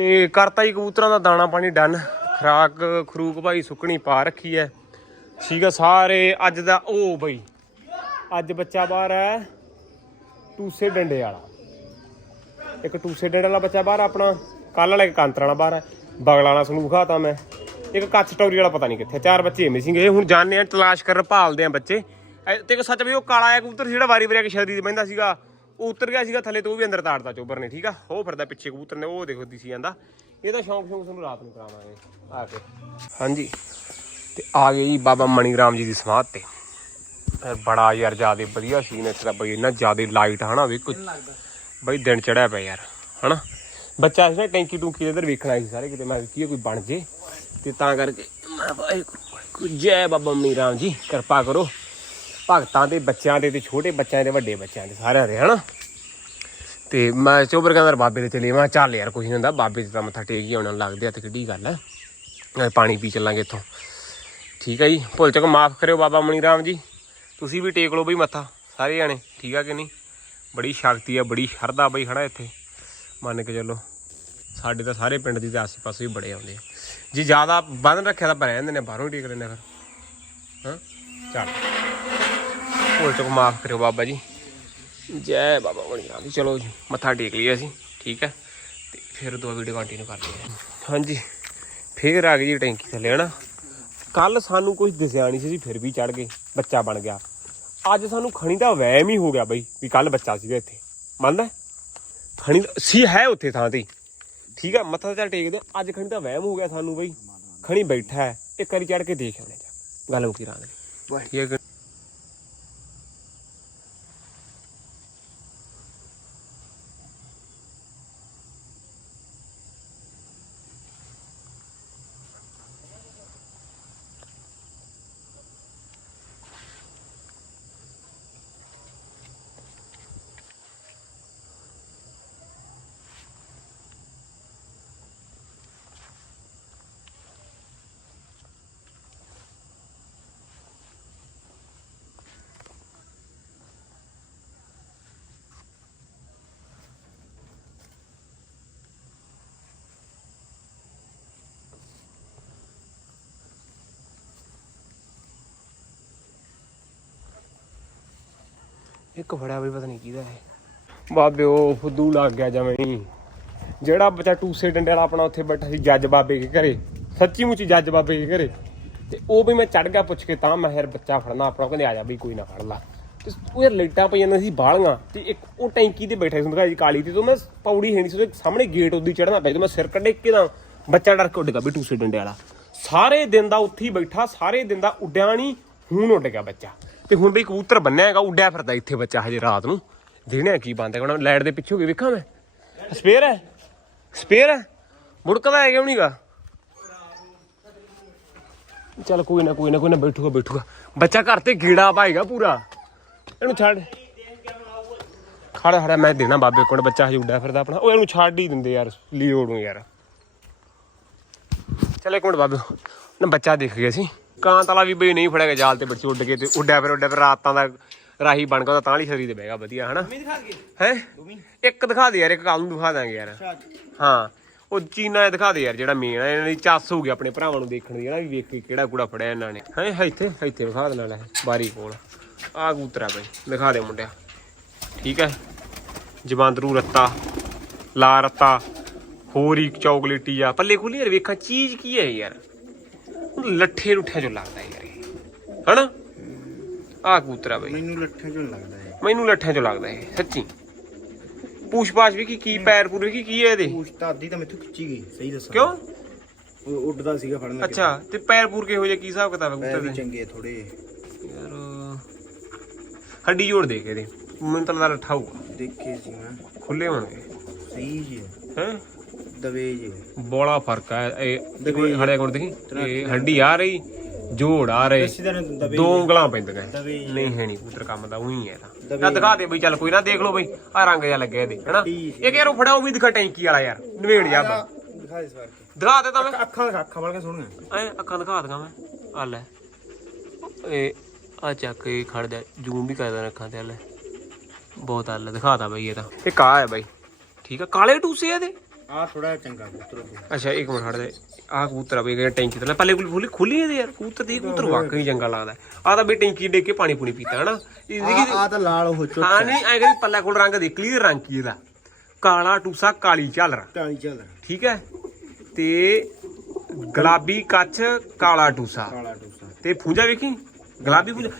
ਤੇ ਕਰਤਾ ਹੀ ਕਬੂਤਰਾਂ ਦਾ ਦਾਣਾ ਪਾਣੀ ਡਨ। ਖਰਾਕ, ਖਰੂਕ ਭਾਈ ਸੁੱਕਣੀ ਪਾ ਰੱਖੀ ਐ। ਸੀਗਾ ਸਾਰੇ, ਅੱਜ ਦਾ ਉਹ ਬਈ। ਅੱਜ ਬੱਚਾ ਬਾਹਰ ਹੈ ਟੂਸੇ ਡੰਡੇ ਵਾਲਾ। ਇੱਕ ਟੂਸੇ ਡੰਡੇ ਵਾਲਾ ਬੱਚਾ ਬਾਹਰ ਆਪਣਾ। ਕੱਲ ਵਾਲਾ ਇੱਕ ਕਾਂਤਰ ਵਾਲਾ ਬਾਹਰ ਹੈ ਬਗਲਾ ਵਾਲਾ ਸਨੂਖਾ ਤਾਂ ਮੈਂ। ਇੱਕ ਕੱਚ ਟੌਰੀ ਵਾਲਾ ਪਤਾ ਨਹੀਂ ਕਿੱਥੇ। ਚਾਰ ਬੱਚੇ ਮਿਸਿੰਗ ਇਹ ਹੁਣ ਜਾਣਦੇ ਆ, ਤਲਾਸ਼ ਕਰ ਭਾਲਦੇ ਆ ਬੱਚੇ। ਤੇ ਇੱਕ ਸੱਚ ਵੀ ਉਹ ਕਾਲਾ ਆ ਕਬੂਤਰ ਸੀ ਜਿਹੜਾ ਵਾਰੀ ਵਾਰੀ ਆ ਕੇ ਸ਼ਰਦੀ ਤੇ ਬਹਿੰਦਾ ਸੀਗਾ। ਉਹ ਉਤਰ ਗਿਆ ਸੀਗਾ ਥੱਲੇ ਤੋਂ ਉਹ ਵੀ ਅੰਦਰ ਤਾੜਦਾ ਚੋਬਰ ਨੇ, ਠੀਕ ਆ? ਉਹ ਫਿਰਦਾ ਪਿੱਛੇ ਕਬੂਤਰ ਨੇ, ਉਹ ਦੇਖੋ ਦਿਸੀ ਜਾਂਦਾ। ਇਹਦਾ ਸ਼ੌਂਕ ਸ਼ੌਂਕ ਤੁਹਾਨੂੰ ਰਾਤ ਨੂੰ ਕਰਾਵਾਂਗੇ, ਆ ਕੇ। ਹਾਂਜੀ। ਤੇ ਆ ਗਏ ਜੀ ਬਾਬਾ ਮਣੀ ਰਾਮ ਜੀ ਦੀ ਸਮਾਧ ਤੇ। ਇਹ ਬੜਾ ਯਾਰ, ਜਿਆਦੇ ਵਧੀਆ ਸੀਨ ਇੱਥੇ ਦਾ ਬਈ, ਇੰਨਾ ਜਿਆਦੇ ਲਾਈਟ ਹਨਾ ਵੀ ਕੁਝ ਬਈ ਦਿਨ ਚੜਿਆ ਪਿਆ ਯਾਰ, ਹਨਾ? ਬੱਚਾ ਸੀ ਨਾ, ਟੈਂਕੀ ਟੂਕੀ ਦੇ ਇਧਰ ਵੇਖਣਾ ਸੀ ਸਾਰੇ ਕਿਤੇ, ਮੈਂ ਕੀ ਕੋਈ ਬਣ ਜੇ। ਤੇ ਤਾਂ ਕਰਕੇ ਮੈਂ ਵਾਹਿਗੁਰੂ ਜੈ ਬਾਬਾ ਮਣੀ ਰਾਮ ਜੀ, ਕਿਰਪਾ ਕਰੋ। ਭਗਤਾਂ ਦੇ ਬੱਚਿਆਂ ਦੇ ਤੇ ਛੋਟੇ ਬੱਚਿਆਂ ਦੇ, ਵੱਡੇ ਬੱਚਿਆਂ ਦੇ ਸਾਰਿਆਂ ਦੇ, ਹਨਾ? ਤੇ ਮੈਂ ਚੋਬਰ ਕਹਿੰਦਾ ਬਾਬੇ ਦੇ ਚਲੇ ਮੈਂ ਚੱਲ ਯਾਰ ਕੁਝ ਨਹੀਂ ਹੁੰਦਾ, ਬਾਬੇ ਦੇ ਤਾਂ ਮੱਥਾ ਟੇਕ ਹੀ ਆਉਣਾ, ਲੱਗਦੇ ਆ ਤੇ ਕਿੱਡੀ ਗੱਲ ਹੈ। ਨਾਲੇ ਪਾਣੀ ਪੀ ਚੱਲਾਂਗੇ ਇੱਥੋਂ। ਠੀਕ ਹੈ ਜੀ, ਭੁੱਲ ਚੁੱਕ, ਮਾਫ ਕਰਿਓ ਬਾਬਾ ਮਣੀ ਰਾਮ ਜੀ। ਤੁਸੀਂ ਵੀ ਟੇਕ ਲਓ ਬਈ ਮੱਥਾ, ਸਾਰੇ ਜਾਣੇ, ਠੀਕ ਆ ਕਿ ਨਹੀਂ? ਬੜੀ ਸ਼ਕਤੀ ਆ, ਬੜੀ ਸ਼ਰਧਾ ਬਈ ਖੜਾ ਇੱਥੇ? ਮੰਨ ਕੇ ਚੱਲੋ, ਸਾਡੇ ਤਾਂ ਸਾਰੇ ਪਿੰਡ ਦੀ ਤੇ ਆਸੇ ਪਾਸੇ ਵੀ ਬੜੇ ਆਉਂਦੇ ਆ। ਜੇ ਜ਼ਿਆਦਾ ਬੰਨ ਰੱਖਿਆ ਤਾਂ ਭਰੇ ਜਾਂਦੇ ਨੇ, ਬਾਹਰੋਂ ਟੇਕ ਲੈਂਦੇ ਫਿਰ। ਹਾਂ? ਚੱਲ। ਭੁੱਲ ਚੁੱਕ ਮਾਫ ਕਰਿਓ ਬਾਬਾ ਜੀ। ਜੈ ਬਾਬਾ ਰਾਮ ਜੀ ਚਲੋ ਜੀ ਮੱਥਾ ਟੇਕ ਲਿਆ ਅਸੀਂ ਠੀਕ ਹੈ? ਤੇ ਫਿਰ ਦੋ ਵੀਡੀਓ ਕੰਟੀਨਿਊ ਕਰਦੇ ਹਾਂ। ਹਾਂਜੀ। ਫੇਰ ਆ ਗਈ ਜੀ ਟੈਂਕੀ ਥੱਲੇ ਹਨਾ? ਕੱਲ ਸਾਨੂੰ ਕੁਝ ਦਿਸਿਆ ਨਹੀਂ ਸੀ ਅਸੀਂ ਫਿਰ ਵੀ ਚੜ ਗਏ ਬੱਚਾ ਬਣ ਗਿਆ। ਅੱਜ ਸਾਨੂੰ ਖਣੀ ਦਾ ਵਹਿਮ ਹੀ ਹੋ ਗਿਆ ਬਈ ਵੀ ਕੱਲ ਬੱਚਾ ਸੀਗਾ ਇੱਥੇ। ਮੰਨਦਾ ਖਣੀ ਦਾ- ਸੀ ਹੈ ਉੱਥੇ ਥਾਂ ਤੇ ਹੀ। ਠੀਕ ਆ ਮੱਥਾ ਚੱਲ ਟੇਕਦੇ। ਅੱਜ ਖਣੀ ਦਾ ਵਹਿਮ ਹੋ ਗਿਆ ਸਾਨੂੰ ਬਈ। ਖਣੀ ਬੈਠਾ ਹੈ ਇੱਕ ਵਾਰੀ ਚੜ ਕੇ ਦੇਖ ਆਉਣੇ ਜਾ ਗੱਲ ਮੁਕੀ ਰਾਂ ਦੇ। ਠੀਕ ਹੈ ਇੱਕ ਫੜਿਆ ਬਈ ਪਤਾ ਨਹੀਂ ਕਿਹਦਾ ਹੈ ਬਾਬੇ ਉਹ ਫੁੱਦੂ ਲੱਗ ਗਿਆ ਜਵੇਂ ਹੀ। ਜਿਹੜਾ ਬੱਚਾ ਟੂਸੇ ਡੰਡੇ ਵਾਲਾ ਆਪਣਾ ਉੱਥੇ ਬੈਠਾ ਸੀ, ਜੱਜ ਬਾਬੇ ਕੇ ਘਰੇ। ਸੱਚੀ ਮੁੱਚੀ ਜੱਜ ਬਾਬੇ ਕੇ ਘਰੇ। ਤੇ ਉਹ ਵੀ ਮੈਂ ਚੜ ਗਿਆ ਪੁੱਛ ਕੇ ਤਾਂ ਮੈਂ ਯਾਰ ਬੱਚਾ ਫੜਨਾ ਆਪਣਾ। ਕਹਿੰਦੇ, ਆ ਜਾ ਬਈ, ਕੋਈ ਨਾ ਫੜ ਲਾ। ਤੇ ਉਹ ਯਾਰ ਲਾਈਟਾਂ ਪਈਆਂ ਨੇ ਸੀ ਬਾਲੀਆਂ ਤੇ ਇੱਕ ਉਹ ਟੈਂਕੀ ਤੇ ਬੈਠਾ ਸੀ ਜੀ ਕਾਲੀ ਤੇ ਤੋਂ ਮੈਂ ਪੌੜੀ ਹੈ ਸੀ, ਉਹਦੇ ਸਾਹਮਣੇ ਗੇਟ ਉੱਦੀ ਚੜਨਾ ਪਿਆ ਤੇ ਮੈਂ ਸਿਰ ਕੱਢੇ ਕਿਦਾਂ ਬੱਚਾ ਡਰ ਕੇ ਉੱਡ ਗਿਆ ਵੀ ਟੂਸੇ ਡੰਡੇ ਵਾਲਾ। ਸਾਰੇ ਦਿਨ ਦਾ ਉੱਥੇ ਹੀ ਬੈਠਾ, ਸਾਰੇ ਦਿਨ ਦਾ ਉੱਡਿਆ ਨਹੀਂ, ਹੁਣ ਉੱਡ ਗਿਆ ਬੱਚਾ। ਤੇ ਹੁਣ ਬਈ ਕਬੂਤਰ ਬੰਨਿਆ ਹੈਗਾ, ਉੱਡਿਆ ਫਿਰਦਾ ਇੱਥੇ ਬੱਚਾ ਹਜੇ ਰਾਤ ਨੂੰ। ਦੇਖਣੇ ਆ ਕੀ ਬੰਦ ਹੈ ਹੁਣ ਲਾਈਟ ਦੇ ਪਿੱਛੇ ਹੋ ਕੇ ਵੇਖਾਂ ਮੈਂ। ਸਪੇਅਰ ਹੈ? ਸਪੇਅਰ ਹੈ? ਮੁੜਕਦਾ ਹੈ ਕਿਉਂ ਨਹੀਂਗਾ ਚੱਲ ਕੋਈ ਨਾ ਕੋਈ ਨਾ ਕੋਈ ਨਾ, ਬੈਠੂਗਾ ਬੈਠੂਗਾ। ਬੱਚਾ ਘਰ ਤੇ ਗੀੜਾ ਪਾਏਗਾ ਪੂਰਾ। ਇਹਨੂੰ ਛੱਡ। ਖੜਾ ਖੜਾ, ਮੈਂ ਦੇਣਾ ਬਾਬੇ ਕੋਲ, ਬੱਚਾ ਹਜੇ ਉੱਡਿਆ ਫਿਰਦਾ ਆਪਣਾ। ਉਹ ਇਹਨੂੰ ਛੱਡ ਹੀ ਦਿੰਦੇ ਯਾਰ ਲੀਓੜ ਨੂੰ ਯਾਰ। ਚੱਲ ਇੱਕ ਮਿੰਟ ਬਾਬੇ, ਨਾ ਬੱਚਾ ਦੇਖ ਗਿਆ ਸੀ। ਕਾਂ ਤਲਾ ਵੀ ਬਈ ਨਹੀਂ ਫੜਿਆ ਗਿਆ ਜਾਲ ਤੇ ਬੱਚੇ ਉੱਡ ਕੇ ਤੇ ਉੱਡਿਆ ਫਿਰ ਉੱਡਿਆ ਫਿਰ ਰਾਤਾਂ ਦਾ ਰਾਹੀ ਬਣ ਗਿਆ ਤਾਂ ਲਈ ਸ਼ਰੀਰ ਤੇ ਬਹਿਗਾ ਵਧੀਆ ਹਨਾ? ਹੈ? ਇੱਕ ਦਿਖਾ ਦੇ ਯਾਰ ਇੱਕ ਕੱਲ ਨੂੰ ਦਿਖਾ ਦਾਂਗੇ ਯਾਰ। ਹਾਂ ਉਹ ਚੀਨਾ ਇਹ ਦਿਖਾ ਦੇ ਯਾਰ ਜਿਹੜਾ ਮੇਨ ਹੈ ਇਹਨਾਂ ਦੀ ਚੱਸ ਹੋ ਗਈ ਆਪਣੇ ਭਰਾਵਾਂ ਨੂੰ ਦੇਖਣ ਦੀ ਨਾ ਵੀ ਵੇਖ ਕੇ ਕਿਹੜਾ ਕੂੜਾ ਫੜਿਆ ਇਹਨਾਂ ਨੇ। ਹੈ ਇੱਥੇ ਇੱਥੇ ਦਿਖਾ ਦੇਣਾ ਲੈ ਬਾਰੀ ਕੋਲ। ਆ ਕੂਤਰਾ ਬਈ ਦਿਖਾ ਦੇ ਮੁੰਡਿਆ। ਠੀਕ ਹੈ? ਜਮਾਂਦਰੂ ਰੱਤਾ ਲਾ ਰੱਤਾ ਹੋਰ ਹੀ ਚੌਕਲੇਟੀ ਆ। ਪੱਲੇ ਖੁੱਲੀ ਯਾਰ ਵੇਖਾਂ ਚੀਜ਼ ਕੀ ਹੈ ਯਾਰ? ਲੱਠੇ ਲੁੱਠਿਆਂ ਚੋਂ ਲੱਗਦਾ ਯਾਰ ਇਹ। ਹਨਾ? ਆ ਕੂਤਰਾ ਬਈ। ਮੈਨੂੰ ਲੱਠਾਂ ਚੋਂ ਲੱਗਦਾ ਹੈ ਮੈਨੂੰ ਲੱਠਿਆਂ ਚੋਂ ਲੱਗਦਾ ਇਹ ਸੱਚੀ। ਪੂਛ ਪਾਛ ਵੀ ਕੀ ਕੀ ਪੈਰ ਪੂਰ ਵੀ ਕੀ ਕੀ ਹੈ ਇਹਦੇ? ਪੂਛ ਤਾਂ ਅੱਧੀ ਤਾਂ ਮੈਥੋਂ ਖਿੱਚੀ ਗਈ ਸਹੀ ਦੱਸਾਂ। ਕਿਉਂ? ਉਹ ਉੱਡਦਾ ਸੀਗਾ ਫੜਨ ਅੱਛਾ ਤੇ ਪੈਰ ਪੂਰ ਕਿਹੋ ਜਿਹੇ ਕੀ ਹਿਸਾਬ ਕਿਤਾਬ ਹੈ ਪੈਰ ਵੀ ਦੇ? ਚੰਗੇ ਥੋੜੇ ਯਾਰ ਹੱਡੀ ਜੋੜ ਦੇ ਕੇ ਇਹਦੇ ਮੈਨੂੰ ਤਾਂ ਲੱਗਦਾ ਲੱਠਾ ਹੋਊਗਾ। ਦੇਖੇ ਸੀ ਮੈਂ। ਖੁੱਲੇ ਹੋਣਗੇ। ਸਹੀ ਜੀ। ਹੈ ਹੈ? ਦਵੇ ਜੀ। ਬੋਲਾ ਫ਼ਰਕ ਹੈ ਇਹ ਦੇਖੋ ਹੜਿਆ ਕੋਣ ਦੇਖੀ ਇਹ ਹੱਡੀ ਆ ਰਹੀ ਜੋੜ ਆ ਰਹੇ ਦੋ ਉਂਗਲਾਂ ਪੈਂਦੀਆਂ। ਨਹੀਂ ਹੈ ਨਹੀਂ ਕਬੂਤਰ ਕੰਮ ਦਾ ਉਹੀ ਹੈ ਤਾਂ। ਦਿਖਾ ਦੇ ਬਈ ਚੱਲ ਕੋਈ ਨਾ ਦੇਖ ਲਓ ਬਈ ਆ ਰੰਗ ਜਿਹਾ ਲੱਗਿਆ ਇਹਦੇ ਹੈਨਾ? ਇਹ ਕਿਹਰੋ ਫੜਿਆ ਉਹ ਵੀ ਦਿਖਾ ਟੈਂਕੀ ਵਾਲਾ ਯਾਰ ਨਵੇੜ ਜਾ ਬਈ। ਦਿਖਾ ਦੇ ਸਵਾਰ ਕੇ ਦਿਖਾ ਦੇ ਤਾਂ ਮੈਂ। ਅੱਖਾਂ ਅੱਖਾਂ ਵਾਲ ਕੇ ਸੁਣੀਆਂ ਐ ਅੱਖਾਂ ਦਿਖਾ ਦਗਾ ਮੈਂ। ਆ ਲੈ। ਇਹ ਆ ਚੱਕ ਕੇ ਖੜ ਜਾ ਜ਼ੂਮ ਵੀ ਕਰਦਾ ਅੱਖਾਂ ਤੇ ਆ ਲੈ। ਬਹੁਤ ਆ ਲੈ ਦਿਖਾਤਾ ਬਈ ਇਹ ਤਾਂ। ਇਹ ਕਾ ਹੈ ਬਈ। ਠੀਕ ਆ ਕਾਲੇ ਟੂਸੇ ਆ ਇਹਦੇ। ਆ ਥੋੜਾ ਚੰਗਾ ਪੁੱਤਰ ਅੱਛਾ ਇੱਕ ਮਿੰਟ ਖੜ ਜਾ। ਆ ਕਬੂਤਰ ਆ ਬਈ ਜਿਹੜਾ ਟੈਂਕੀ ਤੇ ਪੱਲੇ ਕੋਲ ਖੁੱਲੀ ਖੁੱਲੀ ਇਹਦੇ ਯਾਰ। ਕਬੂਤਰ ਦੀ ਕਬੂਤਰ ਵਾਕਈ ਚੰਗਾ ਲੱਗਦਾ। ਆ ਤਾਂ ਬਈ ਟੈਂਕੀ ਡੇ ਕੇ ਪਾਣੀ ਪੂਣੀ ਪੀਤਾ ਹਨਾ? ਇਹ ਆ ਤਾਂ ਲਾਲ ਹੋ ਚੁੱਕ ਹਾਂ ਨਹੀਂ ਐ ਕਰੀ ਪੱਲੇ ਕੋਲ ਰੰਗ ਦੇ ਕਲੀਅਰ ਰੰਗ ਕੀ ਇਹਦਾ। ਕਾਲਾ ਟੂਸਾ ਕਾਲੀ ਝਾਲਰ। ਟਾਲੀ ਚੱਲ ਠੀਕ ਹੈ? ਤੇ ਗੁਲਾਬੀ ਕੱਛ ਕਾਲਾ ਟੂਸਾ। ਕਾਲਾ ਟੂਸਾ। ਤੇ ਪੂੰਜਾ ਵੇਖੀ? ਗੁਲਾਬੀ ਪੂੰਜਾ।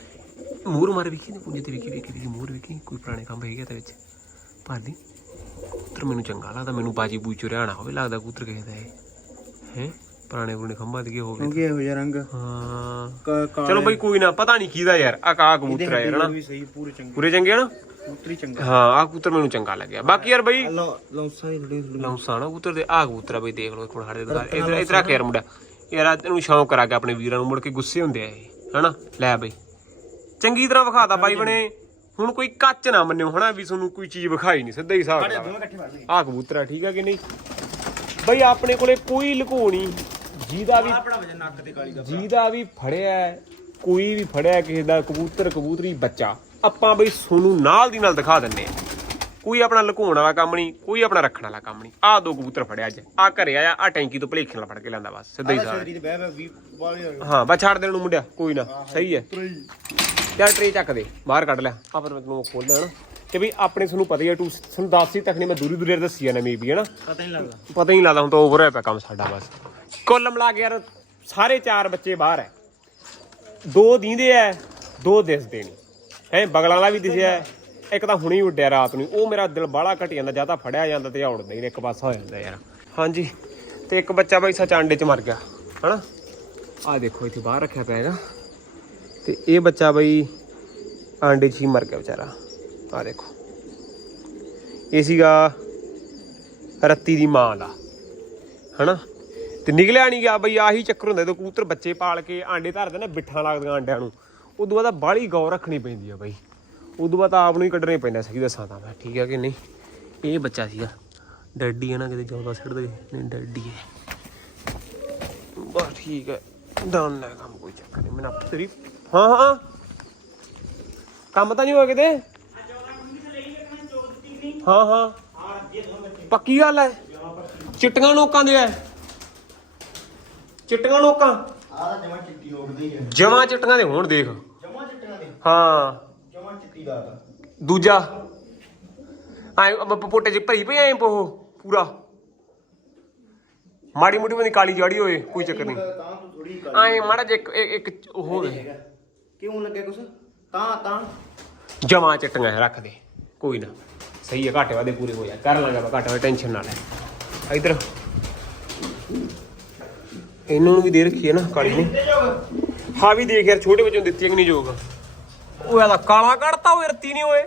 ਮੂਰ ਮਾਰ ਵੇਖੀ ਨੇ ਪੂੰਜੇ ਤੇ ਵੇਖੀ ਵੇਖੀ ਵੇਖੀ ਮੂਰ ਵੇਖੀ। ਕੋਈ ਪੁਰਾਣੇ ਕੰਮ ਹੈਗੇ ਤੇ ਵਿੱਚ? ਭਾਲੀ ਕੂਤਰ ਮੈਨੂੰ ਚੰਗਾ ਲੱਗਦਾ ਮੈਨੂੰ ਬਾਜੀ ਬੂਚੋ ਰਿਆਣਾ ਹੋਵੇ ਲੱਗਦਾ ਕੂਤਰ ਕਿਸੇ ਦਾ ਇਹ। ਹੈ? ਪੁਰਾਣੇ ਪੁਰਾਣੇ ਖੰਭਾਂ ਦੇ ਹੋਵੇ? ਕਿਉਂਕਿ ਇਹੋ ਜਿਹਾ ਰੰਗ ਹਾਂ। ਚਲੋ ਬਈ ਕੋਈ ਨਾ ਪਤਾ ਨਹੀਂ ਕਿਹਦਾ ਯਾਰ। ਆ ਕਾ ਕਬੂਤਰ ਹਨਾ? ਵੀ ਸਹੀ ਪੂਰੇ ਚੰਗੇ। ਪੂਰੇ ਚੰਗੇ ਆ ਨਾ? ਪੁੱਤਰੀ ਚੰਗਾ। ਹਾਂ ਆ ਕਬੂਤਰ ਮੈਨੂੰ ਚੰਗਾ ਲੱਗਿਆ। ਬਾਕੀ ਯਾਰ ਬਈ ਲੌਂਸਾਂ ਦੀ ਨਾ ਕਬੂਤਰ ਦੇ ਆ ਕਬੂਤਰ ਆ ਬਈ ਦੇਖ ਲਓ ਇੱਕ ਮਿੰਟ ਸਾਡੇ ਦੁਕਾਨ ਇਧਰ ਇਧਰ ਆ ਕੇ ਯਾਰ ਮੁੰਡਾ। ਯਾਰ ਆ ਤੈਨੂੰ ਸ਼ੌਂਕ ਕਰਾ ਕੇ ਆਪਣੇ ਵੀਰਾਂ ਨੂੰ ਮੁੜ ਕੇ ਗੁੱਸੇ ਹੁੰਦੇ ਆ ਇਹ ਹਨਾ? ਲੈ ਬਈ। ਚੰਗੀ ਤਰ੍ਹਾਂ ਵਿਖਾਤਾ ਬਾਈ ਬਣੇ। ਹੁਣ ਕੋਈ ਕੱਚ ਨਾ ਮੰਨਿਓ ਹਨਾ ਵੀ ਤੁਹਾਨੂੰ ਕੋਈ ਚੀਜ਼ ਵਿਖਾਈ ਨਹੀਂ ਸਿੱਧਾ ਹੀ ਹਿਸਾਬ ਦੋਵੇਂ ਇਕੱਠੇ ਫੜ ਲੈ ਆ ਕਬੂਤਰ ਆ ਠੀਕ ਆ ਕਿ ਨਹੀਂ? ਬਈ ਆਪਣੇ ਕੋਲੇ ਕੋਈ ਲੁਕੋ ਨਹੀਂ ਜਿਹਦਾ ਵੀ ਆਪਣਾ ਵਜਨ ਨੱਕ ਤੇ ਕਾਲੀ ਦਾ ਜਿਹਦਾ ਵੀ ਫੜਿਆ ਕੋਈ ਵੀ ਫੜਿਆ ਕਿਸੇ ਦਾ ਕਬੂਤਰ ਕਬੂਤਰੀ ਬੱਚਾ ਆਪਾਂ ਬਈ ਸੋਨੂੰ ਨਾਲ ਦੀ ਨਾਲ ਦਿਖਾ ਦਿੰਨੇ ਆ। ਕੋਈ ਆਪਣਾ ਲੁਕਾਉਣ ਵਾਲਾ ਕੰਮ ਨਹੀਂ ਕੋਈ ਆਪਣਾ ਰੱਖਣ ਵਾਲਾ ਕੰਮ ਨਹੀਂ। ਆਹ ਦੋ ਕਬੂਤਰ ਫੜਿਆ ਅੱਜ। ਆ ਘਰੇ ਆਇਆ ਆ ਟੈਂਕੀ ਤੋਂ ਭਲੇਖੇ ਨਾਲ ਫੜ ਕੇ ਲੈਂਦਾ ਬਸ ਸਿੱਧਾ ਹੀ ਸਾਰਾ ਹਾਂ ਬਸ ਛੱਡ ਦੇਣ ਨੂੰ ਮੁੰਡਿਆ ਕੋਈ ਨਾ ਸਹੀ ਹੈ। ਚੱਲ ਟਰੇ ਚੱਕ ਦੇ ਬਾਹਰ ਕੱਢ ਲੈ। ਆ ਫਿਰ ਮੈਂ ਤੈਨੂੰ ਖੋਲ ਦੇਣਾ ਕਿ ਵੀ ਆਪਣੇ ਤੁਹਾਨੂੰ ਪਤਾ ਹੀ ਹੈ ਤੂੰ ਤੁਹਾਨੂੰ ਦੱਸ ਹੀ ਤੱਕ ਨਹੀਂ ਮੈਂ ਦੂਰੀ ਦੂਰੀ ਦੱਸੀ ਆ ਨਵੀਂ ਵੀ ਹੈ ਨਾ ਪਤਾ ਨਹੀਂ ਲੱਗਦਾ। ਪਤਾ ਹੀ ਨਹੀਂ ਲੱਗਦਾ ਹੁਣ ਤਾਂ ਓਵਰ ਹੋਇਆ ਪਿਆ ਕੰਮ ਸਾਡਾ ਬਸ। ਕੁੱਲ ਮਿਲਾ ਕੇ ਯਾਰ ਸਾਰੇ ਚਾਰ ਬੱਚੇ ਬਾਹਰ ਐ। ਦੋ ਦੀਂਦੇ ਐ ਦੋ ਦਿਸਦੇ ਨਹੀਂ। ਹੈ ਬਗਲਾਂ ਵਾਲਾ ਵੀ ਦਿਸਿਆ ਹੈ, ਇੱਕ ਤਾਂ ਹੁਣੀ ਉੱਡਿਆ ਰਾਤ ਨੂੰ। ਉਹ ਮੇਰਾ ਦਿਲ ਬਾਹਲਾ ਘਟ ਜਾਂਦਾ ਜਾਂ ਤਾਂ ਫੜਿਆ ਜਾਂਦਾ ਤੇ ਜਾਂ ਉੱਡਦਾ ਹੀ ਨਹੀਂ, ਇੱਕ ਪਾਸਾ ਹੋ ਜਾਂਦਾ ਯਾਰ। ਹਾਂਜੀ ਤੇ ਇੱਕ ਬੱਚਾ ਬਈ ਸੱਚ ਆਂਡੇ 'ਚ ਮਰ ਗਿਆ ਹਨਾ? ਆ ਦੇਖੋ ਇੱਥੇ ਬਾਹਰ ਰੱਖਿਆ ਪਿਆ ਹੈਗਾ। ਤੇ ਇਹ ਬੱਚਾ ਬਈ ਆਂਡੇ 'ਚ ਹੀ ਮਰ ਗਿਆ ਵਿਚਾਰਾ। ਆ ਦੇਖੋ। ਇਹ ਸੀਗਾ ਰੱਤੀ ਦੀ ਮਾਂ ਦਾ। ਹਨਾ? ਤੇ ਨਿਕਲਿਆ ਨਹੀਂ ਗਿਆ ਬਈ, ਆਹੀ ਚੱਕਰ ਹੁੰਦਾ ਜਦੋਂ ਕਬੂਤਰ ਬੱਚੇ ਪਾਲ ਕੇ ਆਂਡੇ ਧਰਦੇ ਨੇ, ਬਿੱਠਾਂ ਲੱਗਦੀਆਂ ਆਂਡਿਆਂ ਨੂੰ। ਉਦੋਂ ਬਾਅਦ ਬਾਹਲੀ ਗੌਰ ਰੱਖਣੀ ਪੈਂਦੀ ਆ ਬਈ। ਉਦੋਂ ਬਾਅਦ ਆਪ ਨੂੰ ਹੀ ਕੱਢਣੇ ਪੈਂਦਾ ਸਹੀ ਦੱਸਾਂ ਤਾਂ ਮੈਂ, ਠੀਕ ਆ ਕਿ ਨਹੀਂ? ਇਹ ਬੱਚਾ ਸੀਗਾ। ਡੈਡੀ ਹੈ ਨਾ ਕਿਤੇ ਜ਼ਿਆਦਾ ਸਿੱਟਦੇ ਨਹੀਂ, ਡੈਡੀ ਹੈ ਬਸ ਠੀਕ ਹੈ ਡਨ ਹੈ ਕੰਮ ਕੋਈ ਚੱਕਰ ਨਹੀਂ ਮੈਂ ਤੇਰੀ ਹਾਂ ਹਾਂ। ਕੰਮ ਤਾਂ ਨਹੀਂ ਹੋਇਆ ਕਿਤੇ? ਹਾਂ ਹਾਂ। ਪੱਕੀ ਗੱਲ ਹੈ ਚਿੱਟੀਆਂ ਨੋਕਾਂ ਦੇ ਐ। ਚਿੱਟੀਆਂ ਨੋਕਾਂ ਆਹ ਜਮਾ ਚਿੱਟੀ ਉੱਡਦੀ ਹੈ ਜਮਾਂ ਚਿੱਟੀਆਂ ਦੇ ਹੋਣ ਦੇਖ। ਜਮਾ ਚਿੱਟੀਆਂ ਦੇ? ਹਾਂ। ਜਮਾ ਚਿੱਟੀ ਦਾ ਦੂਜਾ। ਐ ਪੋਟੇ ਚ ਭਰੀ ਪਈ ਐ ਪੋ ਪੂਰਾ। ਮਾੜੀ ਮੋਟੀ ਬੰਦੀ ਕਾਲੀ ਜਾੜੀ ਹੋਏ ਕੋਈ ਚੱਕਰ ਨਹੀਂ ਐ ਮਾੜਾ ਜਿਹਾ ਇੱਕ ਇੱਕ ਉਹ ਹੋਵੇ। ਕਿਉਂ ਲੱਗੇ ਕੁਛ? ਤਾਂ ਤਾਂ। ਜਮਾ ਚਿੱਟੀਆਂ ਰੱਖ ਦੇ, ਕੋਈ ਨਾ। ਸਹੀ ਹੈ ਘਾਟੇ ਵਾਦੇ ਪੂਰੇ ਹੋ ਜਾ ਕਰ ਲਾਂਗਾ ਮੈਂ ਘਾਟੇ ਵਾਦੇ ਟੈਨਸ਼ਨ ਨਾ ਲੈ। ਇਧਰ। ਇਹਨਾਂ ਨੂੰ ਵੀ ਦੇ ਰੱਖੀ ਹੈ ਨਾ, ਕਾਲੀ ਨੂੰ। ਹਾਂ ਵੀ ਦੇਖ ਯਾਰ, ਛੋਟੇ ਬੱਚੇ ਨੂੰ ਦਿੱਤੀ ਕਿ ਨਹੀਂ ਜੋਗ? ਉਹ ਇਹਦਾ ਕਾਲਾ ਕੱਢਤਾ ਉਹ ਰੱਤੀ ਨਹੀਂ ਹੋਏ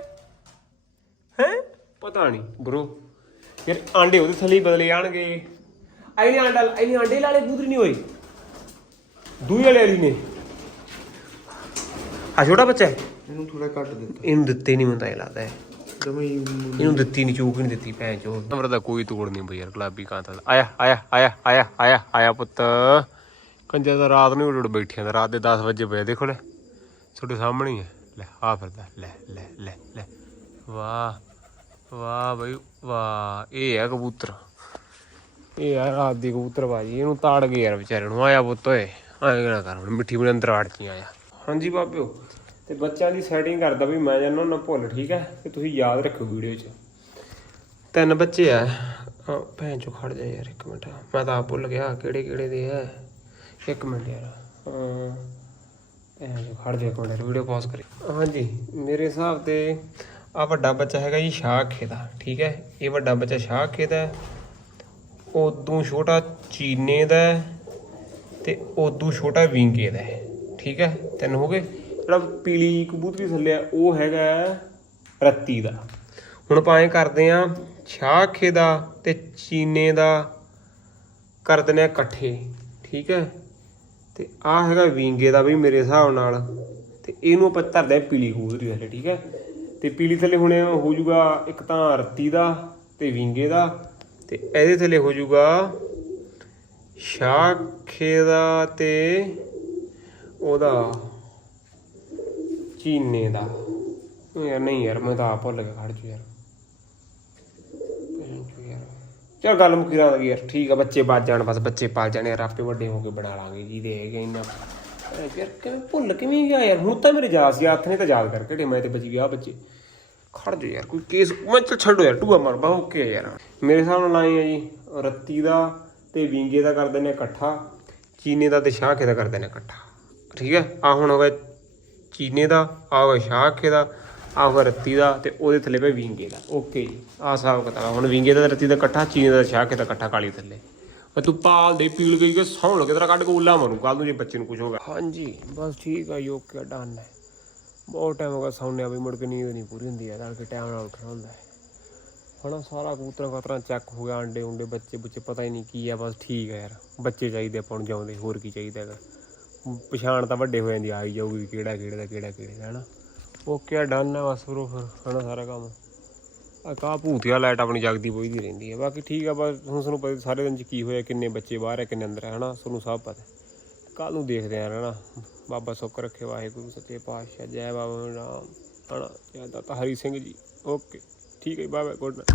ਹੈ? ਪਤਾ ਨਹੀਂ ਬ్రో ਯਾਰ, ਆਂਡੇ ਉਹਦੇ ਥੱਲੇ ਹੀ ਬਦਲੇ ਜਾਣਗੇ ਐਨੇ ਆਂਡਾ ਐਨੇ ਆਂਡੇ ਲਾਲੇ ਕਬੂਤਰ ਨਹੀਂ ਹੋਏ। ਦੂਈ ਵਾਲੇ ਵਾਲੀ ਨੇ। ਆ ਛੋਟਾ ਬੱਚਾ ਹੈ? ਇਹਨੂੰ ਥੋੜਾ ਕੱਟ ਦਿੱਤਾ। ਇਹਨੂੰ ਦਿੱਤੇ ਨਹੀਂ ਮੈਨੂੰ ਤਾਂ ਇਹ ਲੱਗਦਾ ਹੈ ਜਮਾ ਇਹਨੂੰ ਦਿੱਤੀ ਨਹੀਂ ਚੂਕ ਨਹੀਂ ਦਿੱਤੀ ਭੈਣ ਚੋ ਨੰਬਰ ਦਾ ਕੋਈ ਤੋੜ ਨਹੀਂ ਬਈ ਯਾਰ ਗੁਲਾਬੀ ਕਾਂਤਾ ਦਾ ਆਇਆ ਆਇਆ ਆਇਆ ਆਇਆ ਆਇਆ ਆਇਆ ਪੁੱਤ। ਕੰਜਾ ਦਾ ਰਾਤ ਨੂੰ ਉੱਡ ਬੈਠਿਆਂ ਦਾ ਰਾਤ ਦੇ 10 ਵਜੇ ਪਏ ਦੇਖੋ ਲੈ। ਤੁਹਾਡੇ ਸਾਹਮਣੇ ਹੀ ਹੈ ਲੈ ਆ ਫਿਰਦਾ ਲੈ ਲੈ ਲੈ ਲੈ। ਵਾਹ ਵਾਹ ਬਈ ਵਾਹ। ਇਹ ਹੈ ਕਬੂਤਰ। ਇਹ ਆ ਰਾਤ ਦੀ ਕਬੂਤਰ ਬਾਜੀ ਇਹਨੂੰ ਤਾੜ ਗਏ ਯਾਰ ਵਿਚਾਰੇ ਨੂੰ। ਆਇਆ ਪੁੱਤ ਓਏ ਐਂ ਨਾ ਕਰ ਹੁਣ ਮਿੱਠੀ ਬਣੇ ਅੰਦਰ ਆੜ ਚ ਆਇਆ। ਹਾਂਜੀ ਬਾਬਿਓ ਤੇ ਬੱਚਿਆਂ ਦੀ ਸੈਟਿੰਗ ਕਰਦਾ ਵੀ ਮੈਂ ਜਾਨਾ ਨਾ ਭੁੱਲ, ਠੀਕ ਹੈ? ਤੇ ਤੁਸੀਂ ਯਾਦ ਰੱਖੋ ਵੀਡੀਓ 'ਚ। ਤਿੰਨ ਬੱਚੇ ਆ। ਭੈਣ ਚੋ ਖੜ ਜਾ ਯਾਰ ਇੱਕ ਮਿੰਟ। ਮੈਂ ਤਾਂ ਆਪ ਭੁੱਲ ਗਿਆ ਕਿਹੜੇ ਕਿਹੜੇ ਦੇ ਆ। ਇੱਕ ਮਿੰਟ ਯਾਰ। ਭੈਣ ਚੋ ਖੜ ਜਾ ਇੱਕ ਮਿੰਟ ਵੀਡੀਓ ਪੌਜ਼ ਕਰੀ। ਹਾਂਜੀ, ਮੇਰੇ ਹਿਸਾਬ ਤੇ ਆ ਵੱਡਾ ਬੱਚਾ ਹੈਗਾ ਜੀ ਸ਼ਾਖੇ ਦਾ ਠੀਕ ਹੈ? ਇਹ ਵੱਡਾ ਬੱਚਾ ਸ਼ਾਖੇ ਦਾ ਉਦੋਂ ਛੋਟਾ ਚੀਨੇ ਦਾ ਹੈ ਤੇ ਉਦੋਂ ਛੋਟਾ ਵਿੰਗੇ ਦਾ ਠੀਕ ਹੈ? ਤਿੰਨ ਹੋ ਗਏ? ਜਿਹੜਾ ਪੀਲੀ ਕਬੂਤਰੀ ਥੱਲੇ ਆ, ਉਹ ਹੈਗਾ ਰੱਤੀ ਦਾ। ਹੁਣ ਆਪਾਂ ਐਂ ਕਰਦੇ ਆ, ਛਾਖੇ ਦਾ ਤੇ ਚੀਨੇ ਦਾ ਕਰ ਦਿੰਦੇ ਆ ਇਕੱਠੇ, ਠੀਕ ਹੈ? ਤੇ ਆ ਹੈਗਾ ਵਿੰਗੇ ਦਾ ਵੀ ਮੇਰੇ ਹਿਸਾਬ ਨਾਲ, ਤੇ ਇਹਨੂੰ ਆਪਾਂ ਧਰਦੇ ਆ ਪੀਲੀ ਕਬੂਤਰੀ ਥੱਲੇ, ਠੀਕ ਹੈ? ਤੇ ਪੀਲੀ ਥੱਲੇ ਹੁਣ ਇਹ ਹੋ ਜਾਊਗਾ ਇੱਕ ਤਾਂ ਰੱਤੀ ਦਾ ਤੇ ਵਿੰਗੇ ਦਾ, ਤੇ ਇਹਦੇ ਥੱਲੇ ਹੋ ਜਾਊਗਾ ਸ਼ਾਖੇ ਦਾ ਤੇ ਉਹਦਾ ਚੀਨੇ ਦਾ। ਯਾਰ ਨਹੀਂ ਯਾਰ, ਮੈਂ ਤਾਂ ਆਪ ਭੁੱਲ ਗਿਆ, ਖੜ ਜੂ ਯਾਰ। ਚਲ ਗੱਲ ਮੁਕੀਰਾਂ ਦਾ ਯਾਰ, ਠੀਕ ਆ, ਬੱਚੇ ਬਾਜ ਜਾਣ, ਬਸ ਬੱਚੇ ਪਾਲ ਜਾਣੇ ਯਾਰ, ਆਪੇ ਵੱਡੇ ਹੋ ਕੇ ਬਣਾ ਲਾਂਗੇ ਜੀ, ਦੇ ਹੈਗੇ ਇੰਨਾ। ਯਾਰ, ਕਿਵੇਂ ਭੁੱਲ ਕਿਵੇਂ ਗਿਆ ਯਾਰ, ਹੁਣ ਤਾਂ ਮੇਰੇ ਯਾਦ ਸੀ, ਹੱਥ ਨੇ ਤਾਂ ਯਾਦ ਕਰਕੇ ਢੇ ਮੈਂ ਤੇ ਬਚ ਗਿਆ ਬੱਚੇ। ਖੜ ਜਾ ਯਾਰ, ਕੋਈ ਕੇਸ, ਮੈਂ ਚੱਲ ਛੱਡੋ ਯਾਰ, ਟੂਆ ਮਾਰ ਬਾ ਓਕੇ ਯਾਰ। ਮੇਰੇ ਹਿਸਾਬ ਨਾਲ ਆਏ ਆ ਜੀ, ਰੱਤੀ ਦਾ ਤੇ ਵਿੰਗੇ ਦਾ ਕਰਦੇ ਨੇ ਇਕੱਠਾ, ਚੀਨੇ ਦਾ ਤੇ ਸ਼ਾਖੇ ਦਾ ਕਰਦੇ ਨੇ ਇਕੱਠਾ। ਠੀਕ ਹੈ ਆ ਹੁਣ ਹੋ ਗਿਆ ਚੀਨੇ ਦਾ ਆ ਹੋਇਆ ਸ਼ਾਖੇ ਦਾ ਆ ਰੱਤੀ ਦਾ ਤੇ ਉਹਦੇ ਥੱਲੇ ਪਏ ਵਿੰਗੇ ਦਾ। ਓਕੇ ਜੀ, ਆਹ ਹਿਸਾਬ ਕਿਤਾਬ ਹੁਣ ਵਿੰਗੇ ਦਾ ਰੱਤੀ ਦਾ ਇਕੱਠਾ, ਚੀਨੇ ਦਾ ਤੇ ਸ਼ਾਖੇ ਦਾ ਇਕੱਠਾ ਕਾਲੀ ਥੱਲੇ। ਮੈਂ ਤੂੰ ਪਾਲ ਦੇ, ਪੀਲ ਗਈ ਕਿ ਸੌਣ ਲੱਗੇ, ਤੇਰਾ ਕੱਢ ਕੇ ਉੱਲਾ ਮਰੂ ਕੱਲ ਨੂੰ ਜੇ ਬੱਚੇ ਨੂੰ ਕੁਝ ਹੋਗਾ ਹਾਂਜੀ, ਬਸ ਠੀਕ ਆ ਯੋਗ ਕੇ ਡਨ ਹੈ ਬਹੁਤ ਟਾਈਮ ਹੋ ਗਿਆ ਸੌਣਿਆ ਵੀ, ਮੁੜ ਕੇ ਨੀਂਦ ਨਹੀਂ ਪੂਰੀ ਹੁੰਦੀ ਹੈ ਤੜਕੇ ਟਾਈਮ ਨਾਲ ਉੱਠਣਾ ਹੁੰਦਾ ਹੈ। ਹਣਾ, ਸਾਰਾ ਕਬੂਤਰਾਂ ਖਾਤਰਾਂ ਚੈੱਕ ਹੋ ਗਿਆ ਅੰਡੇ ਉਂਡੇ ਬੱਚੇ ਬੁੱਚੇ ਪਤਾ ਹੀ ਨਹੀਂ ਕੀ ਆ, ਬਸ ਠੀਕ ਹੈ ਯਾਰ। ਬੱਚੇ ਚਾਹੀਦੇ ਆਪਾਂ ਨੂੰ ਜਾਉਂਦੇ, ਹੋਰ ਕੀ ਚਾਹੀਦਾ ਹੈਗਾ। ਪਛਾਣ ਤਾਂ ਵੱਡੇ ਹੋ ਜਾਂਦੀ ਆ ਹੀ ਜਾਊਗੀ ਕਿਹੜਾ, ਕਿਹੜੇ ਦਾ ਕਿਹੜਾ, ਕਿਹੜੇ ਦਾ ਹਨਾ? ਓਕੇ ਆ ਡਨ ਹੈ ਬਸ ਫਿਰ ਉਹ ਫਿਰ, ਹਨਾ ਸਾਰਾ ਕੰਮ। ਆ ਕਾ ਭੂਤੀਆ ਲਾਈਟ ਆਪਣੀ ਜਗਦੀ ਪਈਦੀ ਰਹਿੰਦੀ ਹੈ ਬਾਕੀ ਠੀਕ ਆ, ਬਸ ਹੁਣ ਤੁਹਾਨੂੰ ਪਤਾ ਸਾਰੇ ਦਿਨ ਚ ਕੀ ਹੋਇਆ, ਕਿੰਨੇ ਬੱਚੇ ਬਾਹਰ ਹੈ ਕਿੰਨੇ ਅੰਦਰ ਹੈ ਹਨਾ? ਤੁਹਾਨੂੰ ਸਭ ਪਤਾ ਕੱਲ ਨੂੰ ਦੇਖਦੇ ਆ, ਹਨਾ? ਬਾਬਾ ਸੁੱਖ ਰੱਖੇ, ਵਾਹਿਗੁਰੂ, ਸੱਚੇ ਪਾਤਸ਼ਾਹ, ਜੈ ਬਾਬਾ ਰਾਮ, ਹਨਾ? ਜੈ ਦਾਤਾ ਹਰੀ ਸਿੰਘ ਜੀ। ਓਕੇ, ਠੀਕ ਹੈ ਬਾਬਾ ਗੁੱਡ